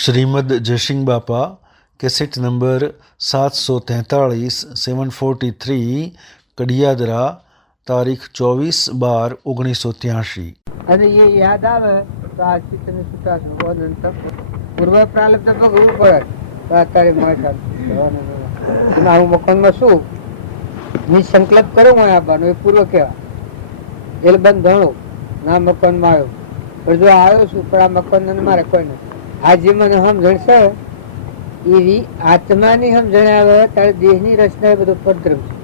શ્રીમદ જયસિંહ બાપા cassette number 743 743 Kadiyadara તારીખ 24/12/1983। અને એ યાદ આવે તો આ ચિત્તને છૂટાશો અનંત પૂર્વ પ્રારબ્ધ ભોગવવું પડે તો અત્યારે મળે હું મકાનમાં શું ની સંકલ્પ કરો મને આપવાનો એ પૂર્વ કહેવાય એલ બંધ ધણો ના મકાનમાં આવ્યો પણ જો આવ્યો છું પણ આ મકાન મારે કોઈ નહીં આ જે મને સમજણ છે એવી આત્માની સમજણ આવે ત્યારે દેહની રચના એ બધો પરદ્રમ છે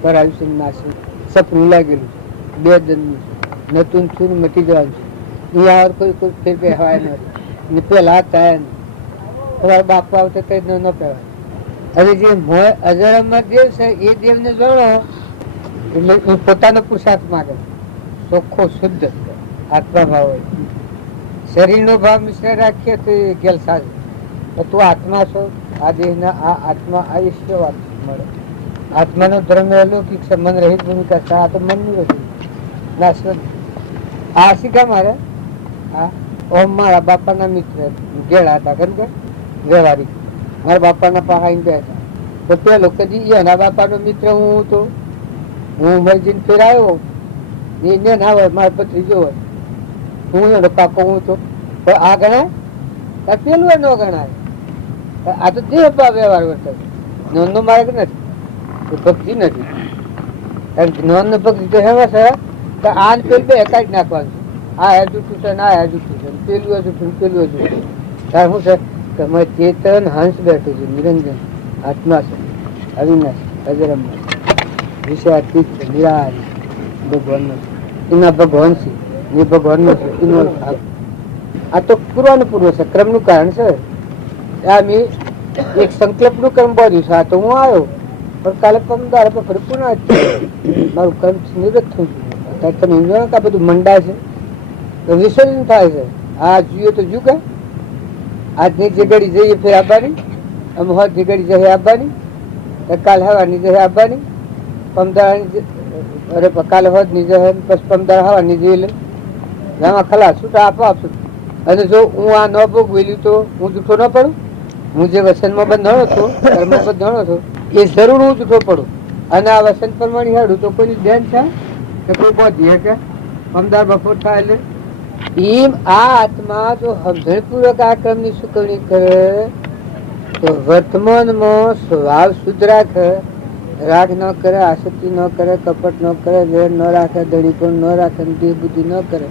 પર આયુષ્ય નાશ સપનું લાગેલું છે બે દનનું છે નતું છું મટી જવાનું છે અહીંયા કોઈ કોઈ ફેર પહેવાય નથી પેલા હતા તમારા બાપા આવતા કઈ ન પહેવાય અને જે અજર અમર દેવ છે એ દેવને જોડો એટલે પોતાનો પુરુષાર્થ માગે ચોખ્ખો શુદ્ધ આત્મા ભાવ હોય શરીરનો ભાવ મિશ્ર રાખીએ તો એ ગેલ સાજે તું આત્મા છો આ દેહના આ આત્મા આ ઈશ્વર વાત મળે આત્માનો ધર્મ અલૌકિક છે મન રહિત ભૂમિકા છે આ તો મનનું રહ્યું નાશવંત આ શીખા મારે હા ઓમ મારા બાપાના મિત્ર ગેળા હતા કેમ કે વ્યવહારિક મારા બાપાના પહાઈને બેઠા તો પેલો કદી એના બાપાનો મિત્ર હું તો હું મરજીને ફેરાયો એને ના હોય મારા ભત્રીજો હોય હું એનો કાકો હું તો પણ આ ગણાય પેલું ન ગણાય આ તો દેહ વ્યવહાર વર્તે જ્ઞાનનો માર્ગ નથી ભક્તિ નથી કારણ કે જ્ઞાન ને ભક્તિ તો હેવા છે તો આ પેલું બે કાઢી નાખવાનું છે આ હે જૂઠું છે આ હે જૂઠું છે પેલું જૂઠું પેલું જૂઠું ત્યારે શું છે કે મેં ચેતન હંસ બેઠું છે નિરંજન આત્મા છે અવિનાશ અજરમ્ય વિષયાતીત છે નિરાહારી ભગવાનનો છે એના ભગવાન છે એ ભગવાનનો છે એનો આ તો પૂર્વનું પૂર્વ છે ક્રમનું કારણ છે આ મેં એક સંકલ્પનું કર્મ બાંધ્યું છે આ તો હું આવ્યો પણ કાલે પમદાર ફરી પુનઃ મારું કર્મ નિવૃત્ત થયું અત્યારે તમે સમજો કે આ બધું મંડા છે તો વિસર્જન થાય છે આ જોઈએ તો જુગે આજની જે ઘડી જઈએ ફેર આવવાની આમ હોજની ઘડી જઈએ આવવાની કાલે હવાની જઈએ આવવાની પમદારની અરે કાલે હોજની જશે પછી પમદાર હવાની જઈ લે આમાં ખલાસ છૂટા આપો આપશું અને જો હું આ ન ભોગવેલું તો હું જૂઠો ન પડું હું જે વસનમાં બંધાણો હતો કર્મમાં બંધાણો હતો એ જરૂર હું જૂઠો પડું અને આ વસન પ્રમાણે હેડું તો કોઈની ધ્યાન થાય કે કોઈ બોધીએ કે પમદાર બફોર થાય એટલે એમ આ આત્મા જો સમજણપૂર્વક આ કર્મની ચૂકવણી કરે તો વર્તમાનમાં સ્વભાવ શુદ્ધ રાખે રાગ ન કરે આસક્તિ ન કરે કપટ ન કરે વેર ન રાખે દડીપણ ન રાખે દેહ બુદ્ધિ ન કરે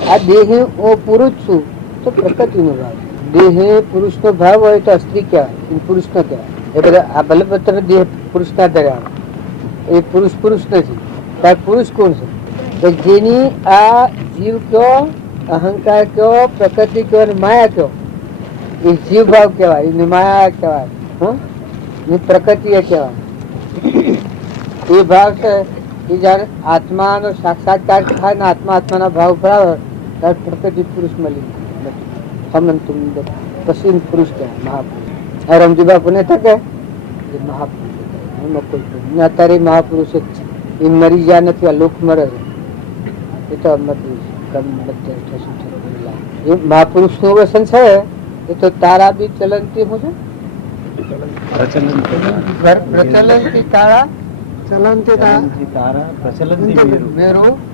આ દેહ હું પુરુષ છું તો પ્રકૃતિનો ભાવ દેહ પુરુષનો ભાવ હોય તો સ્ત્રી કહેવાય પુરુષ ન કહેવાય એ બધા આ ભલે તમે દેહ પુરુષના ધર્યા એ પુરુષ પુરુષ નથી ત્યારે પુરુષ કોણ છે જેની આ જીવ કયો અહંકાર કયો પ્રકૃતિ કયો અને માયા કયો એ જીવ ભાવ કહેવાય એની માયા કહેવાય એ પ્રકૃતિ એ કહેવાય એ ભાવ છે એ જયારે આત્માનો સાક્ષાત્કાર થાય ને આત્મા આત્માના ભાવ ભરાવે ત્યારે પ્રકૃતિ પુરુષ મળી પછી પુરુષ કહેવાય મહાપુરુષ રમજી બાપુ ને થકે મહાપુરુષ અત્યારે મહાપુરુષ જ છે એ મરી ગયા નથી આ લોક મરે છે એ તો મહાપુરુષ નું વસન છે એ તો તારા બી ચલનથી શું છે પ્રચલનથી તારા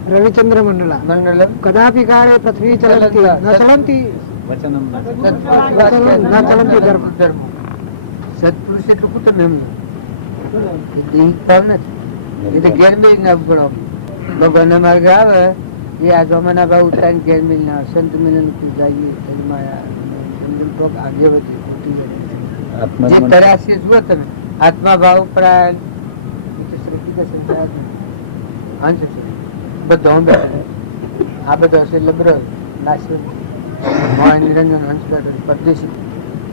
રવિચંદ્ર મંડલમ કદાપि કાળે પૃથ્વી ચલંતી ન ચલંતી વચનમ ન ચલંતી ધર્મ સત્પુરુષ એટલું કુતર એમ નથી એ તો ગેરમેલ ના ગણો ભગવાન ના માર્ગે આવે એ આ જમાના ભાવ ઉતારી ગેરમેલ ના સંત મિલન જઈએ આગળ વધી જે તરાસી જુઓ તમે આત્મા ભાવ પ્રાણ બધો આ બધો હશે લબ્ર નાશ્વત નિરંજન હંસ પરદેશી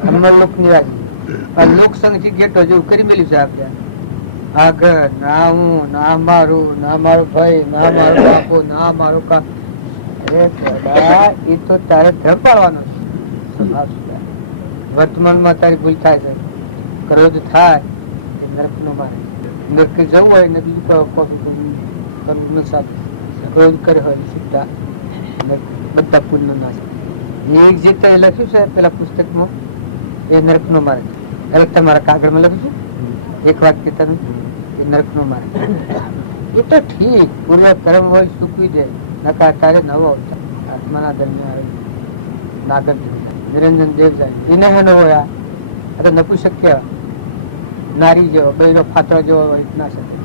અમરલોક નિરાજી લોક સંઘ થી ગેટો જેવું કરી મેલ્યું છે આપણે આ ઘર ના હું ના મારું ના મારો ભાઈ ના મારો બાપો ના મારો કા એ તો તારે ધ્રમ પાડવાનો છે વર્તમાનમાં તારી ભૂલ થાય છે ક્રોધ થાય એ નરક નો મારે નરક જવું હોય ને બીજું કોપી કરવું ન સારું ક્રોધ કરે હોય સીધા બધા પુણ્ય નાશ એક જીત લખ્યું છે પેલા પુસ્તકમાં એ નરકનો માર્ગ. હવે તમારા કાગળમાં લખ્યું છે એક વાક્ય તમે એ નરકનો માર્ગ. એ તો ઠીક, પૂર્વ કર્મ હોય ચૂકવી દે, નકા તારે નવો અવતાર આત્માના ધર્મે આવે નાગર નિરંજન દેવ જાય એને હેનો હોય. આ તો નપુસક્ય નારી જેવો બૈરો ફાતરો જેવો હોય ના શકે.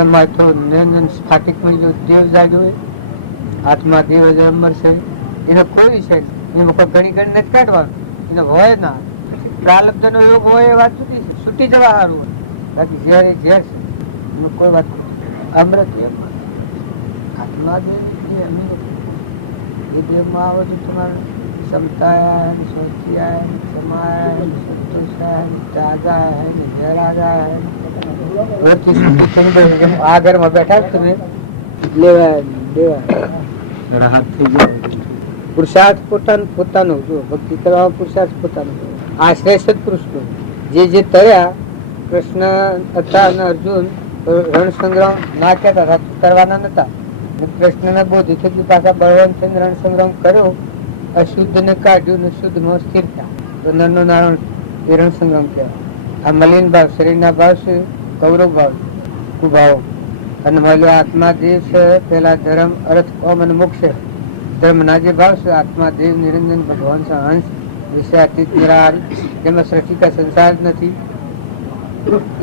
એમાં તો નિરંજન સ્ફાટિકમાં જો દેવ જાય હોય, આત્મા દેવ જ અમર છે, એને કોઈ છે એમાં કોઈ ઘણી ઘણી નથી કાઢવાનું, એને હોય ના. પ્રાલબ્ધ નો યોગ હોય એ વાત છૂટી છે, છૂટી જવા સારું હોય. બાકી ઝેર એ ઝેર છે, એનું કોઈ વાત નથી. અમૃત એમ આત્મા દેવ જે અમી એ દેવમાં આવો તો તમારે ક્ષમતા સ્વચ્છ સમાય સંતોષ તાજા ઝેરાજા આ ઘરમાં બેઠા તમે લેવા દેવા પુરુષાર્થ પોતાનો જો ભક્તિ કરવા પુરુષાર્થ પોતાનો. આશ્રય સત્પુરુષનો જે જે તર્યા કૃષ્ણ હતા અને અર્જુન રણ સંગ્રામ ના કહેતા હતા, કરવાના નતા. કૃષ્ણને બોધી થકી પાછા બળવંત થઈને રણ સંગ્રામ કર્યો, અશુદ્ધ ને કાઢ્યું ને શુદ્ધ માં સ્થિર થયા. તો નરનો નારાયણ એ રણ સંગ્રામ કહેવાય. આ મલિન ભાવ શરીરના ભાવ છે, કૌરવ ભાવ કુભાવ. અને મળ્યો આત્મા દેવ છે, પેલા ધર્મ અર્થ કોમ અને મોક્ષ. ધર્મ ના જે ભાવ છે આત્મા દેવ નિરંજન ભગવાન છે અંશ વિષયાતીત નિરાહારી, જેમાં સૃષ્ટિ કા સંસાર જ નથી.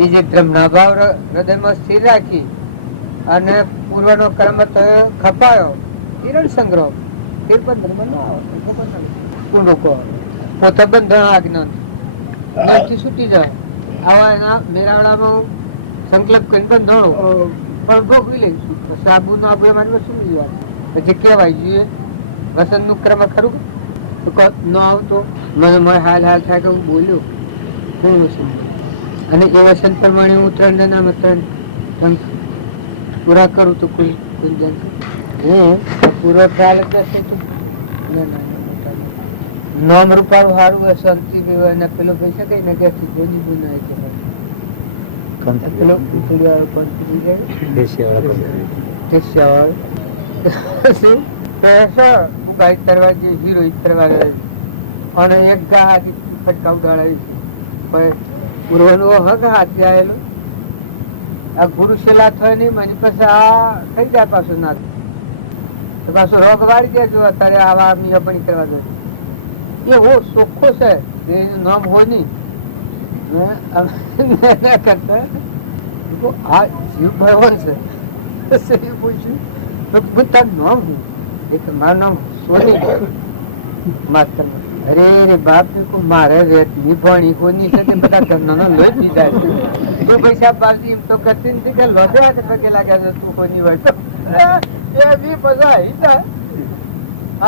એ જે ધર્મના ભાવ હૃદયમાં સ્થિર રાખી અને પૂર્વનો કર્મ ખપાયો કિરણ સંગ્રહ એ બંધન પોતે બંધન આજ્ઞા છૂટી જાય. આવા એના મેરાવડામાં સંકલ્પ કરી બંધણો પણ ભોગવી લઈશું. સાબુ નો આબુ મારી શું વાત પછી કહેવાય જોઈએ વસંત નું ક્રમ ખરું ન આવતો મને હાલ હાલ થાય કે હું બોલ્યો કોણ વસંત. અને એ વસંત પ્રમાણે હું 3 નામ 3 પૂરા કરું તો કોઈ હું પૂર્વ પ્રારબ્ધ છે તો નામ રૂપાળું સારું હોય શાંતિ અને પેલો પૈસા કઈ ને ક્યાંથી જોડી બનાવે છે પેલો અને એક ગા હાથી ફટકા ઉડાડાવી પૂર્વનો હક હાથી આવેલો. આ ગુરુ શેલા થાય નહીં મારી પાસે આ થઈ જાય પાછું ના પાછું રોગ વાળી ગયા જો અત્યારે આવા મિયાપણી કરવા દે એ હો ચોખ્ખો છે એનું નામ હોય નહીં કરતા આ જીવ ભગવાન છે પૂછ્યું બધા નામ હું એક મારું નામ સોની માત્ર અરે રે બાપ કો મારે રેતની ભણી કોની છે તે બધા ઘરના લોહી પીધા છે તો પૈસા પાલતી એમ તો કરતી નથી કે લોધે હાથે પગે લાગ્યા છે તું કોની હોય તો એ બી પૈસા હિતા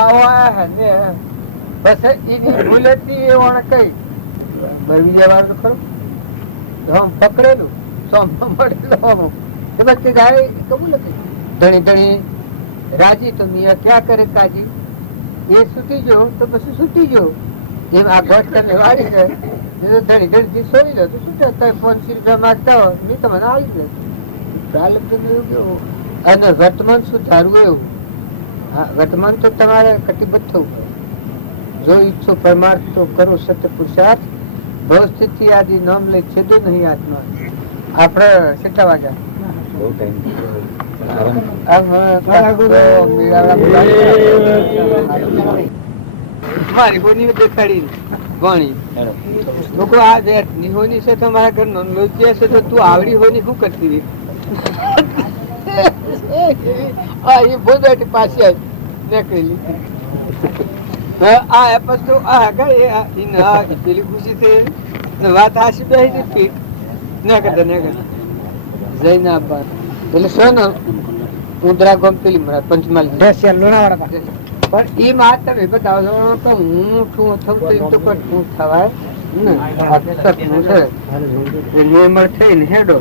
આવા હે ને બસ એની ભૂલ હતી એ વણ કઈ બીજા વાર તો ખરું હમ પકડેલું સોમ મળેલું એ બચ્ચે ગાય કબૂલ હતી ધણી ધણી રાજી તો મિયા ક્યાં કરે કાજી એ છૂટી જો તો પછી છૂટી જો એમ આ ઘટ તમે વાળી છે ધણી ધણી સોઈ લો તો શું થાય 500 રૂપિયા માંગતા હોય મેં તમને આવી દે પ્રાલબ્ધ એવું કેવું અને વર્તમાન સુધારવું એવું. હા વર્તમાન તો તમારે કટિબદ્ધ થવું પડે. જો ઈચ્છો પરમાર્થ તો કરો સત્ય પુરુષાર્થ ભવ સ્થિતિ આદિ નામ લઈ છેદો નહીં આત્મા. આપણે કેટલા વાગ્યા મારી બોની દેખાડી ભણી લોકો આ નિહોની છે તમારા ઘર નો લોચ્યા છે તો તું આવડી હોની શું કરતી રહી આ એ બોલ પાછી આવી નીકળેલી આ એપસ તો આ પેલી ખુશી થઈ વાત હાસી બે પીઠ ના કરતા ના કરતા જઈને આપવા એટલે શું ને ઉંદરા ગમ પેલી પંચમાલ લોણાવાળા પણ એ વાત તમે બતાવો તો હું શું થવું તો એમ તો પણ શું થવાય નિર્મળ થઈને હેડો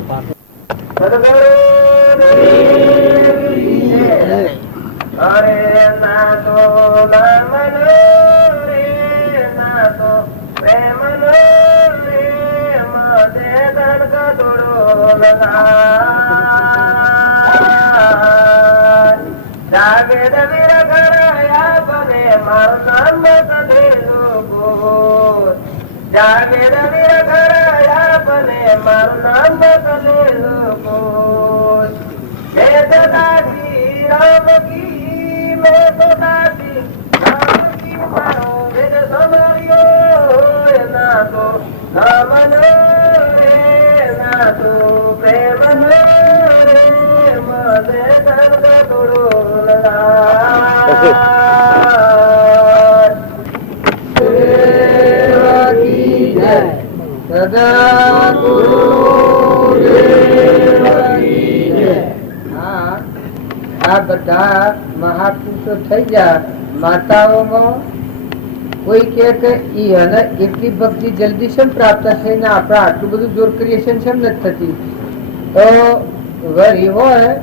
જાગે રવિ રગડયા બને મારું નામ જાગે રવિ ઘરયા બને મારું નામ બદલે લોકો મેં તો દાદી રામ કી મેં તો દાદી રામ કી મારો વેદ સમર્યો ના તો રામનો રે ના તો પ્રેમનો રે મને દર્દ થોડો સદા આ બધા મહાપુરુષો થઈ ગયા. માતાઓમાં કોઈ કે ઈ અને એટલી ભક્તિ જલ્દી શેમ પ્રાપ્ત થઈ ને આપણે આટલું બધું જોર કરીએ શેમ નથી થતી. તો વરી હોય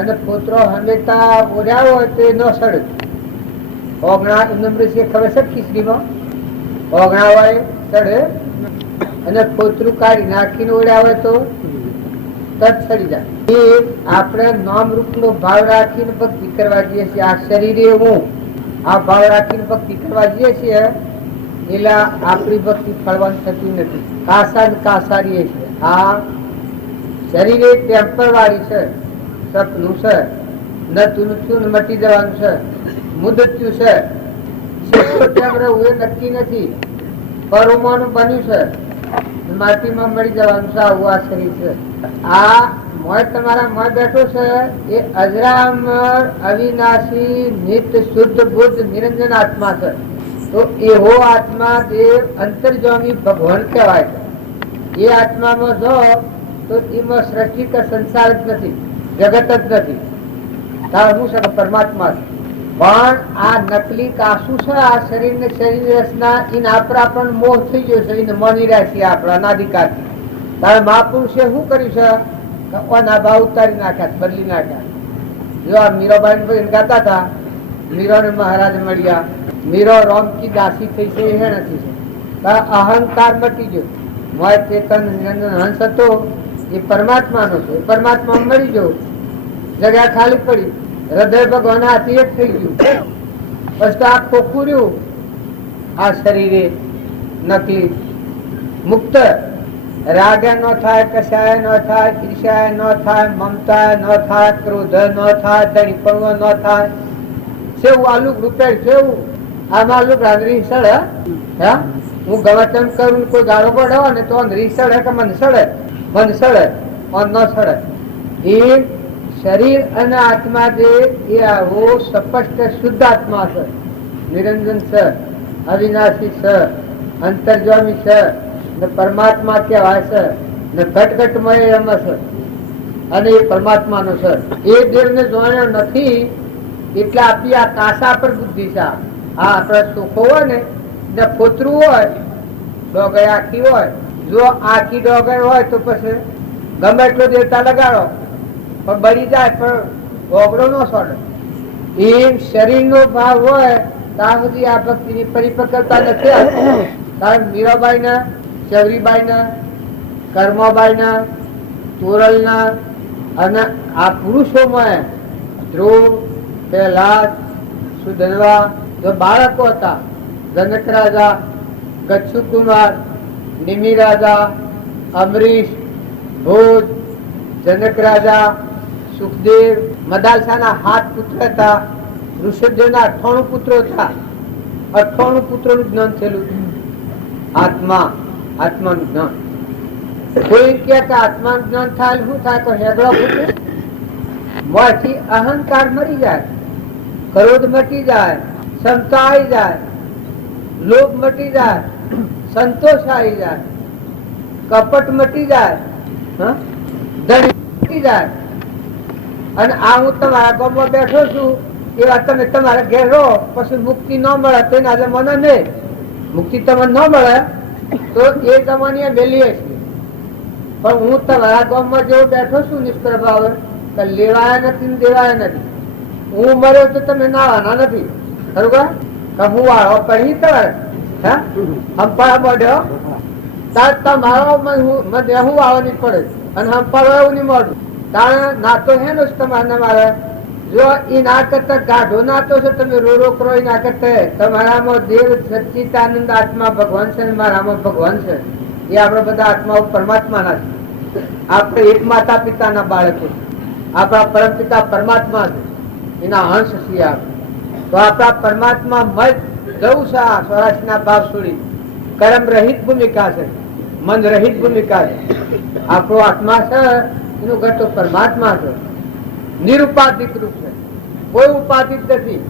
અને પુત્રો હંમેશા બોલ્યા હોય તો એ ન સડે. ઓગણા નંબર છે ખબર છે ખીચડીમાં ઓગણા હોય સડે અને પોતરું કાઢી નાખીને ઓળ્યા હોય તો તત સડી જાય. એ આપણે નામ રૂપ નો ભાવ રાખીને ભક્તિ કરવા જઈએ છીએ. આ શરીરે હું આ ભાવ રાખીને ભક્તિ કરવા જઈએ છીએ એટલે આપણી ભક્તિ ફળવાની થતી નથી. કાસા ને કાસારીએ છે. આ શરીરે ટેમ્પર વાળી છે, સપનું છે, નતું નું મટી જવાનું છે, મુદત્યું છે, કેમ રહેવું એ નક્કી નથી. પરોમાનું બન્યું છે, માટીમાં મળી જવાનું છે. આવું આ શરીર છે. આ મોય તમારા મોય બેઠો છે એ અજરામર અવિનાશી નિત્ય શુદ્ધ બુદ્ધ નિરંજન આત્મા છે. તો એવો આત્મા દેવ અંતર્જામી ભગવાન કહેવાય છે. એ આત્મામાં જો તો એમાં સૃષ્ટિ કે સંસાર જ નથી, જગત જ નથી. તારે શું છે પરમાત્મા છે. પણ આ નકલી કાસુ છે આ શરીર ને શરીર રચના એને આપણા પણ મોહ થઈ ગયો છે. એને માની રહ્યા છીએ આપણા અનાધિકારથી. તારે મહાપુરુષે શું કર્યું છે? ઓના ભાવ ઉતારી નાખ્યા, બદલી નાખ્યા. જો આ મીરાબાઈ ગાતા હતા, મીરો ને મહારાજ મળ્યા, મીરો રોમ કી દાસી થઈ છે એ નથી છે. અહંકાર મટી ગયો. મોય ચેતન નિરંજન હંસ હતો એ પરમાત્માનો છે. પરમાત્મા મળી ગયો, જગ્યા ખાલી પડી, હૃદય ભગવાન હાથી એક થઈ ગયું. પછી આ ખોખું રહ્યું આ શરીરે નકલી. મુક્ત રાગે ન થાય, કશાય ન થાય, ઈર્ષાય ન થાય, મમતા ન થાય, ક્રોધ ન થાય, દણીપણું ન થાય. સેવું આલુ રૂપેડ સેવું આમાં આલુ રાંધરી સડે. હા હું ગમે તેમ કરું કોઈ ગાળો પડે ને તો રીસડે કે મન સડે, મન સડે ન સડે. એ શરીર અને આત્મા જે એ આવો સ્પષ્ટ શુદ્ધ આત્મા છે, નિરંજન છે, અવિનાશી છે, અંતર્જામી છે, ને પરમાત્મા કહેવાય છે, ને ઘટઘટમય એમ છે અને એ પરમાત્માનો છે. એ દેવને જાણ્યો નથી એટલે આપણી આ કાસા પર બુદ્ધિ છે. આ આપણા સુખો હોય ને પોતરું હોય, ડોગાઈ આખી હોય. જો આખી ડોગાઈ હોય તો પછી ગમે એટલો દેવતા લગાડો પણ બળી જાય પણ ઓગળો ન છોડે. એ શરીર નો ભાવ હોય ત્યાં સુધી આ ભક્તિ ની પરિપક્વતા નથી. કારણ મીરાબાઈ ના, ચવરીબાઈ ના, કર્માબાઈ ના, તોરલ ના અને આ પુરુષોમાં ધ્રુવ, પ્રહલાદ, સુધનવા જો બાળકો હતા, જનક રાજા, ગચ્છુ કુમાર, નિમિ રાજા, અમરીશ, ભોજ, જનક રાજા, સુખદેવ, મદાલસાના 7 પુત્ર હતા. ઋષભદેવના 98 પુત્રો હતા. 98 પુત્રોનું જ્ઞાન થયેલું. આત્માનું જ્ઞાન. કોઈ કે આત્માનું જ્ઞાન થાય શું થાય? તો હેગડો ફૂટે, મોંથી અહંકાર મરી જાય, ક્રોધ મટી જાય, ક્ષમતા આવી જાય, લોભ મટી જાય, સંતોષ આવી જાય, કપટ મટી જાય, ધન મટી જાય. અને આ હું તમારા ગામમાં બેઠો છું એવા તમે તમારા ઘેર રહો, પછી મુક્તિ ન મળે તો આજે મને નહીં મુક્તિ તમને ન મળે તો એ જમાની મેલીએ છીએ. પણ હું તમારા ગામમાં જેવો બેઠો છું નિષ્પ્રભાવે, લેવાયા નથી દેવાયા નથી. હું મર્યો તો તમે નાવાના નથી. બરોબર? હું વાળો પડી તમારે હંપાળા મળ્યો તાર તમારો હું વાળો નહીં પડે અને હંપાળો એવું નહીં મળતું. તારે ના તો હે ને તમારે મારે જો એ ના કરતા ગાઢો નાતો છો તમે રો કરો એ ના કરતા તમારામાં દેવ સચ્ચિદાનંદ આત્મા ભગવાન છે ને મારામાં ભગવાન છે. એ આપણા બધા આત્માઓ પરમાત્મા ના છે. આપણે એક માતા પિતાના બાળકો, આપણા પરમ પિતા પરમાત્મા છે, એના અંશ છીએ આપણે. તો આપણા પરમાત્મા મય જવું છે. આ સ્વરાજના ભાવ છોડી કર્મ રહિત ભૂમિકા છે, મન રહિત ભૂમિકા છે. આપણો આત્મા છે એનું ઘટો પરમાત્મા છે, નિરુપાધિક રૂપ છે, કોઈ ઉપાધિક નથી.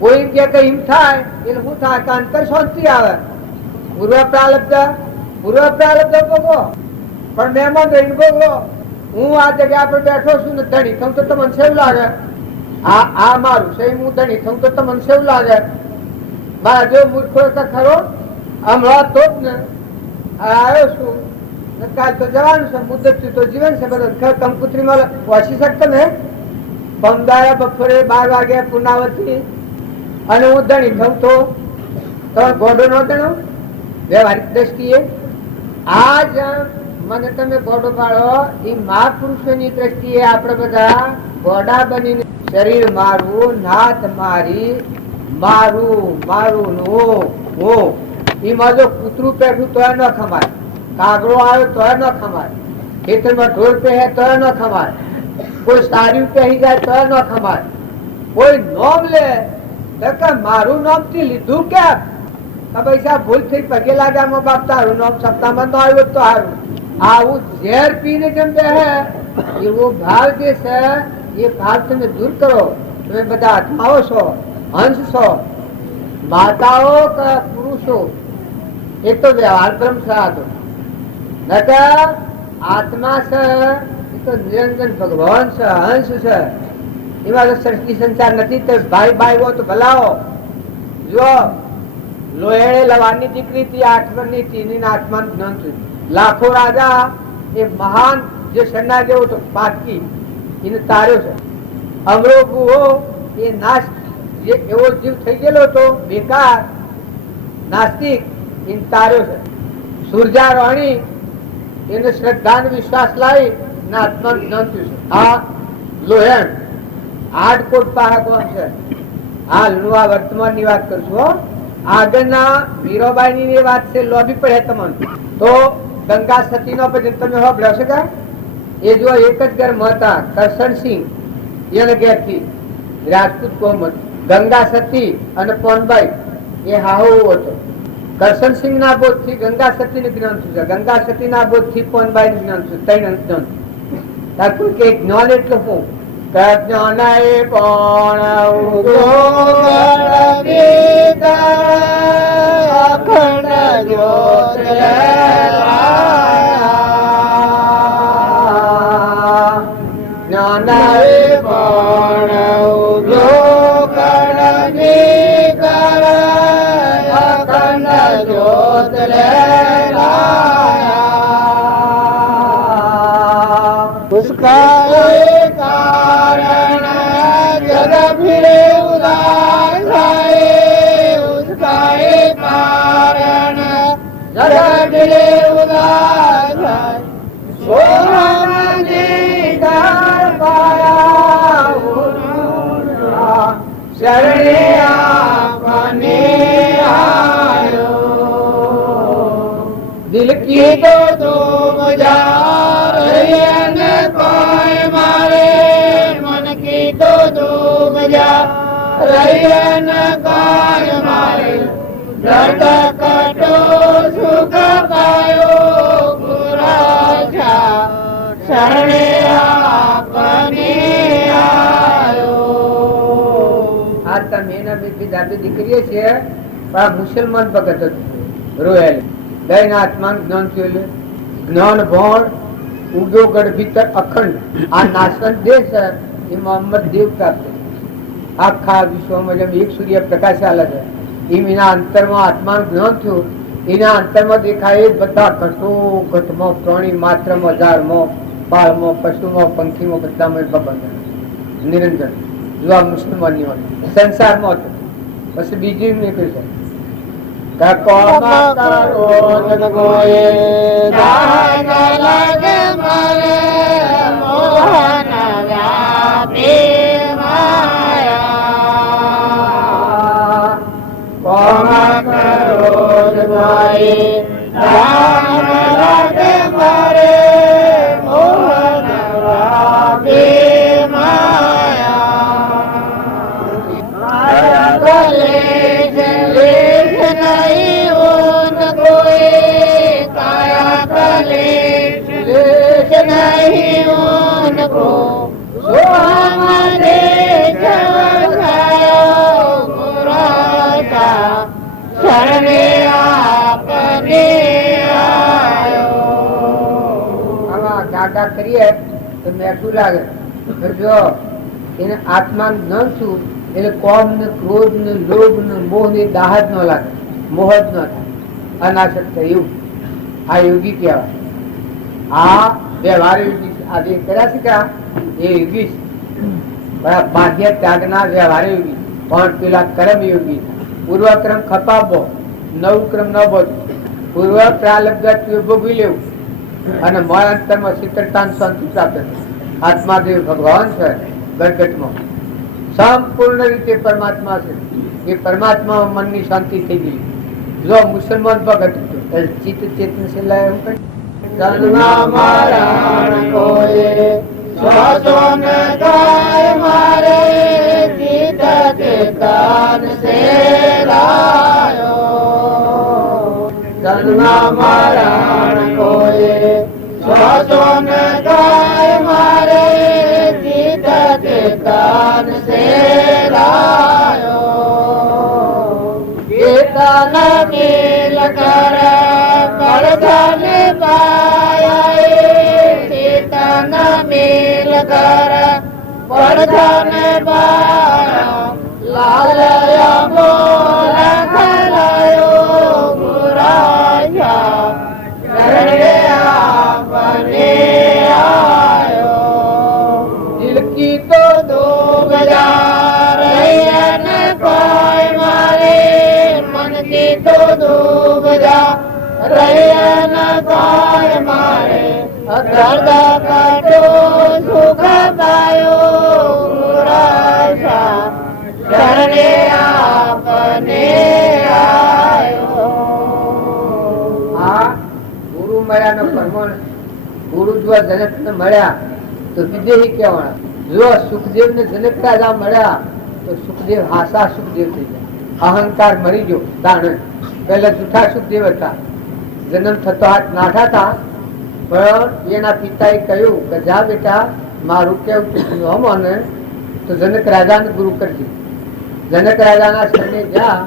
કોઈ કે કઈ એમ થાય એટલે શું થાય કે અંતર શાંતિ આવે. પૂર્વ પ્રારબ્ધ ભોગવો, પણ મહેમાન રહીને ભોગવો. હું આ જગ્યા પર બેઠો છું ને ધણી થઉં તો તમને સેવું લાગે, આ મારું છે હું ધણી થઉં તો તમને સેવું લાગે. મારા જો મૂર્ખો ખરો હમણાં તો જ ને આવ્યો છું, કાલ તો જવાનું છે, મુદત તો જીવન છે. બધા કંકુત્રીમાં વાંચી શકતો ને પમદારા બપોરે 12 વાગ્યા પૂર્ણાવતી અને હું ધણી થઉં તો ગોડો ન ધણો વ્યવહારિક દ્રષ્ટિએ. આજ મને તમે ગોડો પાડો એ મહાપુરુષોની દ્રષ્ટિએ આપણે બધા ગોડા બનીને શરીર મારવું, નાથ મારી, મારું મારું હું એમાં જો કૂતરું પેઠું તોય ન ખમાય, કાગડો આવ્યો તોય ન ખમાય, ખેતરમાં ઢોર પહેરે તોય ન ખમાય, કોઈ સાડી પહેરી જાય તોય ન ખમાય. કોઈ નોમ લે તો મારું નામ થી લીધું ક્યાં, પૈસા ભૂલ થઈ પગે લાગ્યા મા બાપ તારું નામ સપ્તાહમાં તો આવ્યું તો સારું. આવું ઝેર પીને જેમ બે એવો ભાવ જે છે એ ભાવ તમે દૂર કરો. તમે બધા આત્માઓ છો, અંશ છો, માતાઓ કે પુરુષો, એ તો વ્યવહાર બ્રહ્મ છે. આ તો નકર આત્મા છે એ તો નિરંજન ભગવાન છે, અંશ છે. એમાં તો સૃષ્ટિ સંચાર નથી. તો ભાઈ ભાઈ હો તો ભલાઓ જો લોહેડે લવાની દીકરી થી 8 વર્ષની ચીની આત્માનું જ્ઞાન થયું. લાખો રાજા એ મહાન જે સન્ના જેવો તો પાટકી એને તાર્યો છે. અમરો ગુહો એ નાશ જે એવો જીવ થઈ ગયેલો હતો બેકાર નાસ્તિક એને તાર્યો છે. સુરજા રાણી એને શ્રદ્ધા વિશ્વાસ લાવી ને આત્માનું જ્ઞાન થયું છે. આ લોહેણ 8 કોટ પાહકોન છે. હાલનું આ વર્તમાનની વાત કરશું. આગળના વીરોબાઈ ની વાત છે, લોબી પડે તમને તો ગંગા સતી નો પછી તમે સાંભળ્યો છે કે એ જો એક જ ઘરમાં હતા કરશનસિંહ એને ઘેરથી રાજપૂત કોમ ગંગા સતી અને પોનબાઈ એ હાહુ હતો. કરશનસિંહ ના બોધ થી ગંગા સતી ને જ્ઞાન થયું છે, ગંગા સતી ના બોધ થી પોનબાઈ નું જ્ઞાન થયું. 3 જ્ઞાન તારું કે જ્ઞાન એટલે શું જ્ઞાન એ કોણ અખંડ જ્યોત જ્ઞાન એ કોણ અખંડ જ્યોત उसका कारण जग फिरे उदार थाए, उसका कारण जग फिरे उदार थाए. सोहम दीदार पाया शरणे आपने आयो. दिल की तो तुम जा कोई मारे, मन की तो तुम जा रैन कोई मारे. दर्द कटो सुख पायो पुरा शरणे आपने आयो. આ તમે એના બીજી દીકરીઓ છે પણ આ મુસલમાન ભગત રોયેલ દયના આત્માનું જ્ઞાન થયેલું. જ્ઞાન ભણ ઉગ્યો ગઢ ભીતર અખંડ આ નાશવંત દેશ એ મોહમ્મદ દેવ પ્રાપ્ત. આખા વિશ્વમાં જેમ એક સૂર્ય પ્રકાશ આલે છે એમ એના અંતરમાં આત્માનું જ્ઞાન થયું. એના અંતરમાં દેખાય બધા ઘટો ઘટમાં પ્રાણી માત્રમાં હજારમાં બાળમાં પશુમાં પંખીમાં બધામાં ભગવાન નિરંજન. જો આ મુસલમાનની વાત સંસારમાં હતું. પછી બીજી નીકળી છે મોહન રામ લાગે મારે મોહન રામે માયા કલેશ લેશ નહીં ઉनको કાયા કલેશ લેશ નહીં ઉनको હમારે જવાયો મુરાદા શરણે આપને આયો. આવા ગાગા કરીએ તો મેઠું લાગે. જો એને આત્મા ન છું એટલે કોમ ને ક્રોધ ને લોભ ને મોહ ને દાહ જ ન લાગે, મોહ જ ન થાય, અનાસક્ત એવું. આ યોગી કહેવાય. આ વ્યવહાર યોગી આ જે કર્યા છે કે એ યોગી બાહ્ય ત્યાગના વ્યવહાર યોગી. પણ પેલા કર્મ યોગી પૂર્વક્રમ ખપાવો, નવક્રમ ન બોલવું, પૂર્વ પ્રાલબ્ધ ભોગવી લેવું અને મરણતરમાં શીતળતા શાંતિ પ્રાપ્ત. આત્માદેવ ભગવાન છે ગટગટમાં, સંપૂર્ણ રીતે પરમાત્મા છે. એ પરમાત્મા મનની શાંતિ થઈ ગઈ. જો મુસલમાન ભગત ચિત્ત ચેતન છે લાય મારે ચિત્ત ચેતન સે લાયો જન્મારણ કોયે સ્વસોન ગાય મારે ચિત્ત ચેતન સે લાયો ચેતન મિલ કર પરધન પાયા ચેતન મિલ કર પરધન પાયા લાલય મોલ ખલાયો ગુરાયા શરણે આપને આયો દિલ કી તો દુઃખ જા રૈયન કોઈ મારે મન કી તો દુઃખ જા રૈયન કોઈ મારે દર્દ કાટો સુખ પાયો ગુરાયા શરણે આપને આયો. આ ગુરુ મળ્યાનો પરમાણ. ગુરુ જો જનક ને મળ્યા તો વિદેહી કહેવાના. જો સુખદેવ ને જનક રાજા મળ્યા તો સુખદેવ હાસા સુખદેવ થઈ ગયા. અહંકાર મરી ગયો. તાણ પેલા જૂઠા સુખદેવ હતા, જન્મ થતો હાથ નાઠા હતા. પણ એના પિતાએ કહ્યું કે જા બેટા મારું કેવું ન માને તો જનક રાજાને ગુરુ કરજે. જનક રાજાના શરણે જા.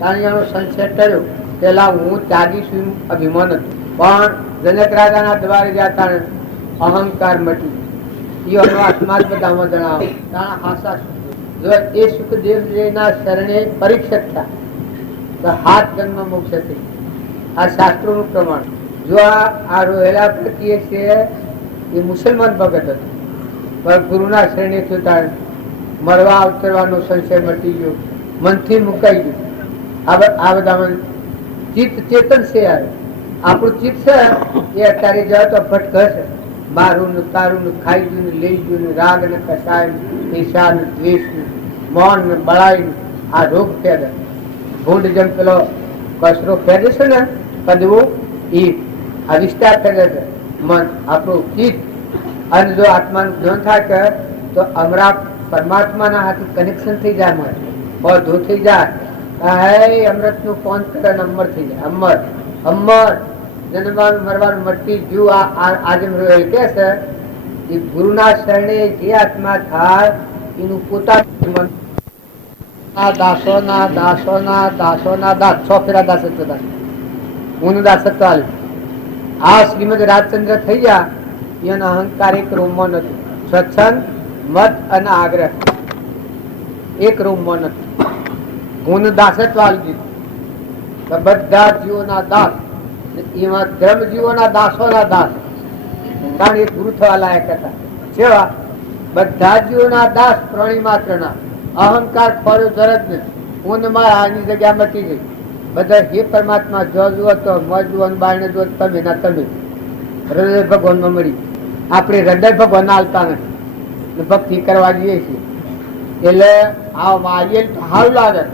તાણિયાનો સંશય ટળ્યો. પેલા હું ત્યાગી છું અભિમાન હતું, પણ જનક રાજાના દ્વારે ગયા તાણે અહંકાર મટી. એનો આત્મા જ બધામાં જણાવો. તાણા હાસા જો એ સુખદેવજીના શરણે પરીક્ષિત થયા તો 7 જન્મ મોક્ષ થઈ. આ શાસ્ત્રોનું પ્રમાણ. જો આ રોહેલા પ્રત્યે છે એ મુસલમાન ભગત હતો, પણ ગુરુના શરણે થતા મરવા અવતરવાનો સંશય મટી ગયો, મનથી મુકાઈ ગયું. આ બધામાં ચિત્ત ચેતન છે. યાર આપણું ચિત્ત છે એ અત્યારે જાય તો ભટકશે. મારું ને તારું ને ખાઈ ગયું ને લઈ ગયું ને રાગ ને કસાય ને ઈર્ષા ને દ્વેષ ને મૌન ને બળાઈ ને આ રોગ પેદા. ભૂંડ જેમ પેલો કચરો ફેરે છે ને કદવું એ આ વિસ્તાર કરે છે મન આપણું ચિત્ત. અને જો આત્માનું જ્ઞાન થાય તો અમારા પરમાત્માના હાથે કનેક્શન થઈ જાય. મને બધો થઈ જાય. અમૃત નું ફોન કરે અમર થઈ જાય. અમર અમર જન્મવાનું મરવાનું મટતી જીવ આજે કે છે એ ગુરુના શરણે જે આત્મા થાય એનું પોતાનું દાસોના દાસોના દાસોના દાસ 6 ફેરા દાસત્વ દાસ હું દાસત્વ હાલ. આ શ્રીમદ રાજચંદ્ર થઈ ગયા. એનો અહંકાર એક રૂમમાં નથી. સ્વચ્છંદ મત અને આગ્રહ એક રૂમમાં નથી. હું દાસત્વ હાલ દીધું. બધા જીવોના દાસ, એમાં ધર્મ જીવોના દાસોના દાસ. કારણ એ ગુરુ થવા લાયક હતા. જેવા બધા જીવોના દાસ પ્રાણી માત્રના. અહંકાર ખોર્યો જરજ ને હું મારા આની જગ્યા મટી ગઈ. બધા હે પરમાત્મા જો જુઓ તો મજુઓ બારને જુઓ તમે ના તમે. હૃદય ભગવાનમાં મળી. આપણે હૃદય ભગવાન હાલતા નથી, ભક્તિ કરવા જઈએ છીએ એટલે આ વાયેલ હાવ લાગે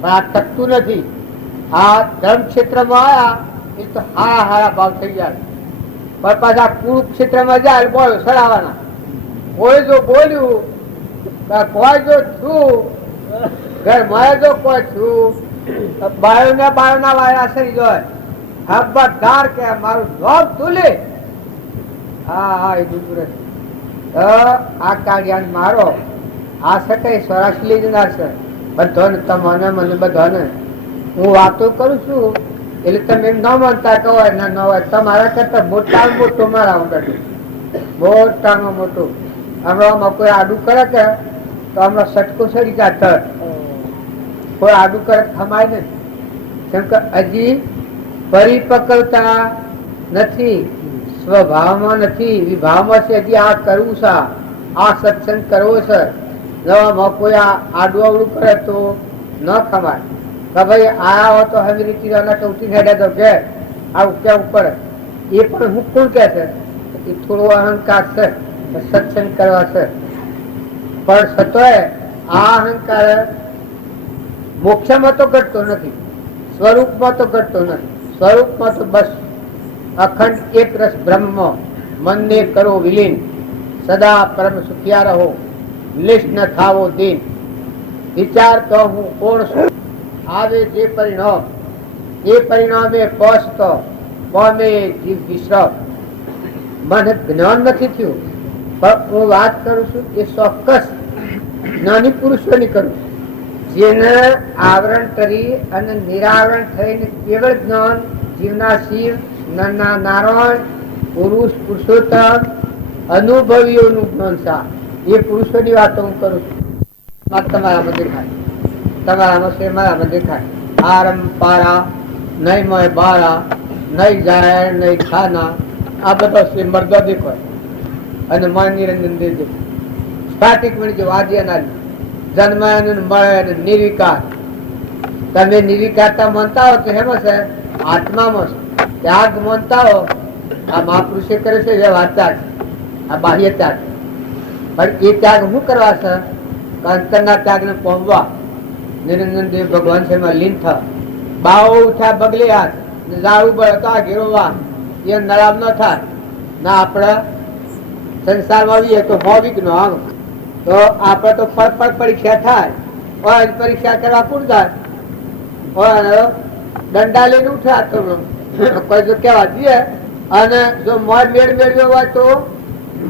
પણ આ ટકતું નથી. આ ધર્મ ક્ષેત્રમાં આયા એ તો હારા હારા ભાવ થઈ જાય, પણ પાછા કુરુક્ષેત્રમાં જાય બોલો સડાવવાના. કોઈ જો બોલ્યું કોઈ જો છું ઘર માં જો કોઈ છું બાયો ને બાયો વાયરા સરી જોય ખબરદાર કે મારું લોભ તુલે. હા હા એ દુસરે આ કાઢ્યા મારો આ શકે સ્વરાશ લઈ જનાર છે બધાને, તમને મને બધાને હું વાતો કરું છું એટલે તમે એમ ન માનતા કહો ના ન હોય. તમારા કરતા મોટામાં મોટું મારા વગર મોટામાં મોટું. હમણાં કોઈ આડું કરે કે તો હમણાં સટકો સરી જાય, કોઈ આડું કરે થમાય નહીં. કેમ કે હજી પરિપક્વતા નથી, સ્વભાવમાં નથી, વિભાવમાં છે. હજી આ કરવું છે, આ સત્સંગ કરવો છે. નવામાં કોઈ આડું અવડું કરે તો ન ખમાય કે ભાઈ આયા હો તો હવે રીતિ ઉઠી હેડે તો ઘેર આવું કેવું પડે. એ પણ હું કોણ કે છે એ થોડો અહંકાર છે, સત્સંગ કરવા છે. પણ છતાંય આ અહંકાર મોક્ષમાં તો ઘટતો નથી, સ્વરૂપમાં તો ઘટતો નથી. સ્વરૂપમાં તો બસ અખંડ એક રસ બ્રહ્મ મનને કરો વિલીન, સદા પરમ સુખિયા રહો, નિષ્ઠ ન થાવો દીન. વિચાર તો હું કોણ છું, આવે જે પરિણામ એ પરિણામે પહોંચતો પામે જીવ વિશ્રામ. મને જ્ઞાન નથી થયું પણ હું વાત કરું છું એ ચોક્કસ જ્ઞાની પુરુષોની કરું છું, જેને આવરણ કરી અને નિરાવરણ થઈને કેવળ જ્ઞાન જીવના શિવ નરના નારાયણ પુરુષ પુરુષોત્તમ અનુભવીઓનું જ્ઞાન સા એ પુરુષોની વાતો હું કરું છું. તમારામાં દેખાય, તમારામાં છે, મારામાં દેખાય. આરમ પારા નહીં મોય બારા નહીં જાય નહીં ખાના આ બધા છે મર્દો દેખાય અને મન નિરંજન દેજો સ્ટાર્ટિંગ મળી જો વાદ્યના જન્માયન મળે નિર્વિકાર. તમે નિર્વિકારતા માનતા હો તો હેમાં છે આત્મામાં છે. ત્યાગ માનતા હો આ મહાપુરુષે કરે છે એ વાત ત્યાગ, આ બાહ્ય ત્યાગ. પણ એ ત્યાગ શું કરવા છે? અંતરના ત્યાગ ને પહોંચવા. નિરંજન દેવ ભગવાન છે એમાં લીન થા. બાવો ઉઠ્યા બગલે હાથ ઝાડુ બળતા ઘેરોવા એ નરામ ન થાય ના. આપડે સંસારમાં આવીએ તો હોવિક નો આમ તો આપડે તો પરીક્ષા થાય, પરીક્ષા કરવા કોણ જાય? દંડા લઈને ઉઠ્યા તો કોઈ જો કેવા જઈએ અને જો મોજ મેળ મેળવ્યો હોય તો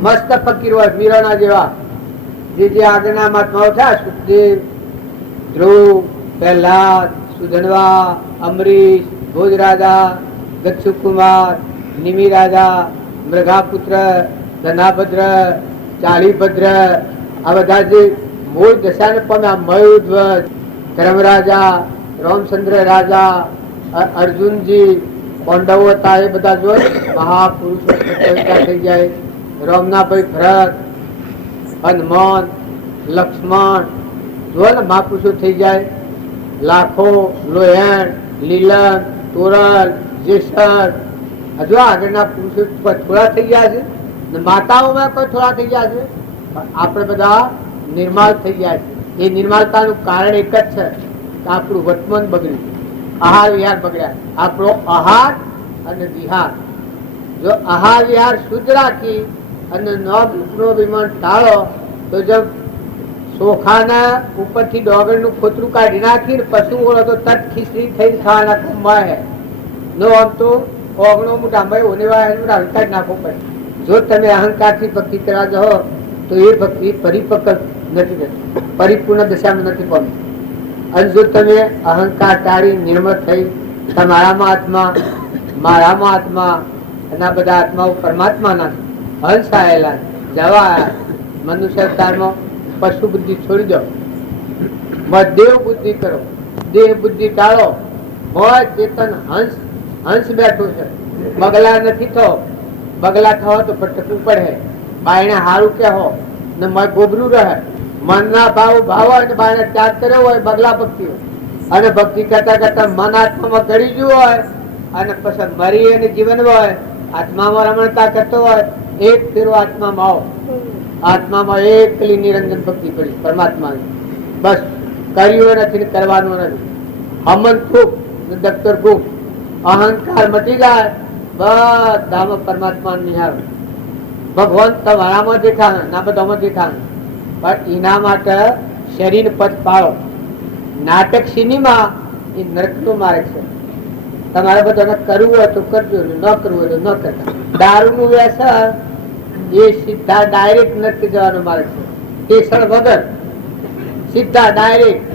મસ્ત ફકીર હોય મીરાના જેવા, જે આગળના મહાત્માઓ થયા સુખદેવ, ધ્રુવ, પ્રહલાદ, સુધનવા, અમરીશ, ભોજરાજા, દક્ષુકુમાર, નિમિ રાજા, મૃગાપુત્ર, ધનાભદ્ર, ચાલીભદ્ર આ બધા જે મૂળ દશાને પામ્યા, મયુધ્વજ, ધર્મરાજા, રામચંદ્ર રાજા, અર્જુનજી, પાંડવો હતા એ બધા જો મહાપુરુષો થઈ જાય. રામનાભાઈ ભરત, હનુમાન, લક્ષ્મણ જો ને મહાપુરુષો થઈ જાય. લાખો, લોયણ, લીલન, તોરલ, જેસર હજુ આગળના પુરુષો થોડા થઈ ગયા છે, માતાઓમાં કોઈ થોડા થઈ ગયા છે. આપણે બધા નિર્માલ થઈ ગયા છે. એ નિર્માલતાનું કારણ એક જ છે કે આપણું વર્તમાન બગડ્યું, આહાર વિહાર બગડ્યા. આપણો આહાર અને વિહાર જો આહાર વિહાર શુદ્ધ રાખી અને નો વિમાન ટાળો તો જો ચોખાના ઉપરથી ડોગરનું ખોતરું કાઢી નાખી પશુ ઓળો તો તટ ખીચડી થઈ ખાવાના કુંભાય નો આમ તો ઓગણો મોટા ઓનેવા હલકા જ નાખવો પડે. જો તમે અહંકારથી ભક્તિ કરવા જાઓ તો એ ભક્તિ પરિપક્વ નથી થતી, પરિપૂર્ણ દશામાં નથી પામતી. અને જો તમે અહંકાર ટાળી નિર્મળ થઈ તમારામાં આત્મા મારામાં આત્મા અને આ બધા આત્માઓ પરમાત્માના હંસ આવેલા જવા મનુષ્ય અવતારમાં પશુ બુદ્ધિ છોડી દો, દેવ બુદ્ધિ કરો, દેહ બુદ્ધિ ટાળો. મોય ચેતન હંસ હંસ બેઠું છે, બગલા નથી થો. બગલા થો તો ભટકવું પડે, બાયણે હારું કે હો ને મોય ગોબરું રહે. મનના ભાવ ભાવ અને બાયણે ત્યાગ કર્યો હોય બગલા ભક્તિ અને ભક્તિ કરતા કરતા મન આત્મામાં ગળી ગયું હોય અને પછી મરી અને જીવન હોય આત્મામાં રમણતા કરતો હોય. એક ફેરો આત્મામાં આવો, આત્મામાં એકલી નિરંજન ભક્તિ પડી પરમાત્મા. બસ કર્યું નથી કરવાનું નથી. હમન ખૂબ દફતર ગુપ્ત, અહંકાર મટી જાય, બધામાં પરમાત્મા નિહાળ. ભગવાન તમારામાં દેખાણ ના બધામાં દેખાણ, પણ એના માટે શરીર પદ પાળો. નાટક સિનેમા એ નરક નો માર્ગ છે. તમારે બધાને કરવું હોય તો કરજો, ન કરવું હોય તો ન કરતા. દારૂ નું વ્યસન એ સીધા ડાયરેક્ટ નરક જવાનો માર્ગ છે. ટેસણ વગર સીધા ડાયરેક્ટ,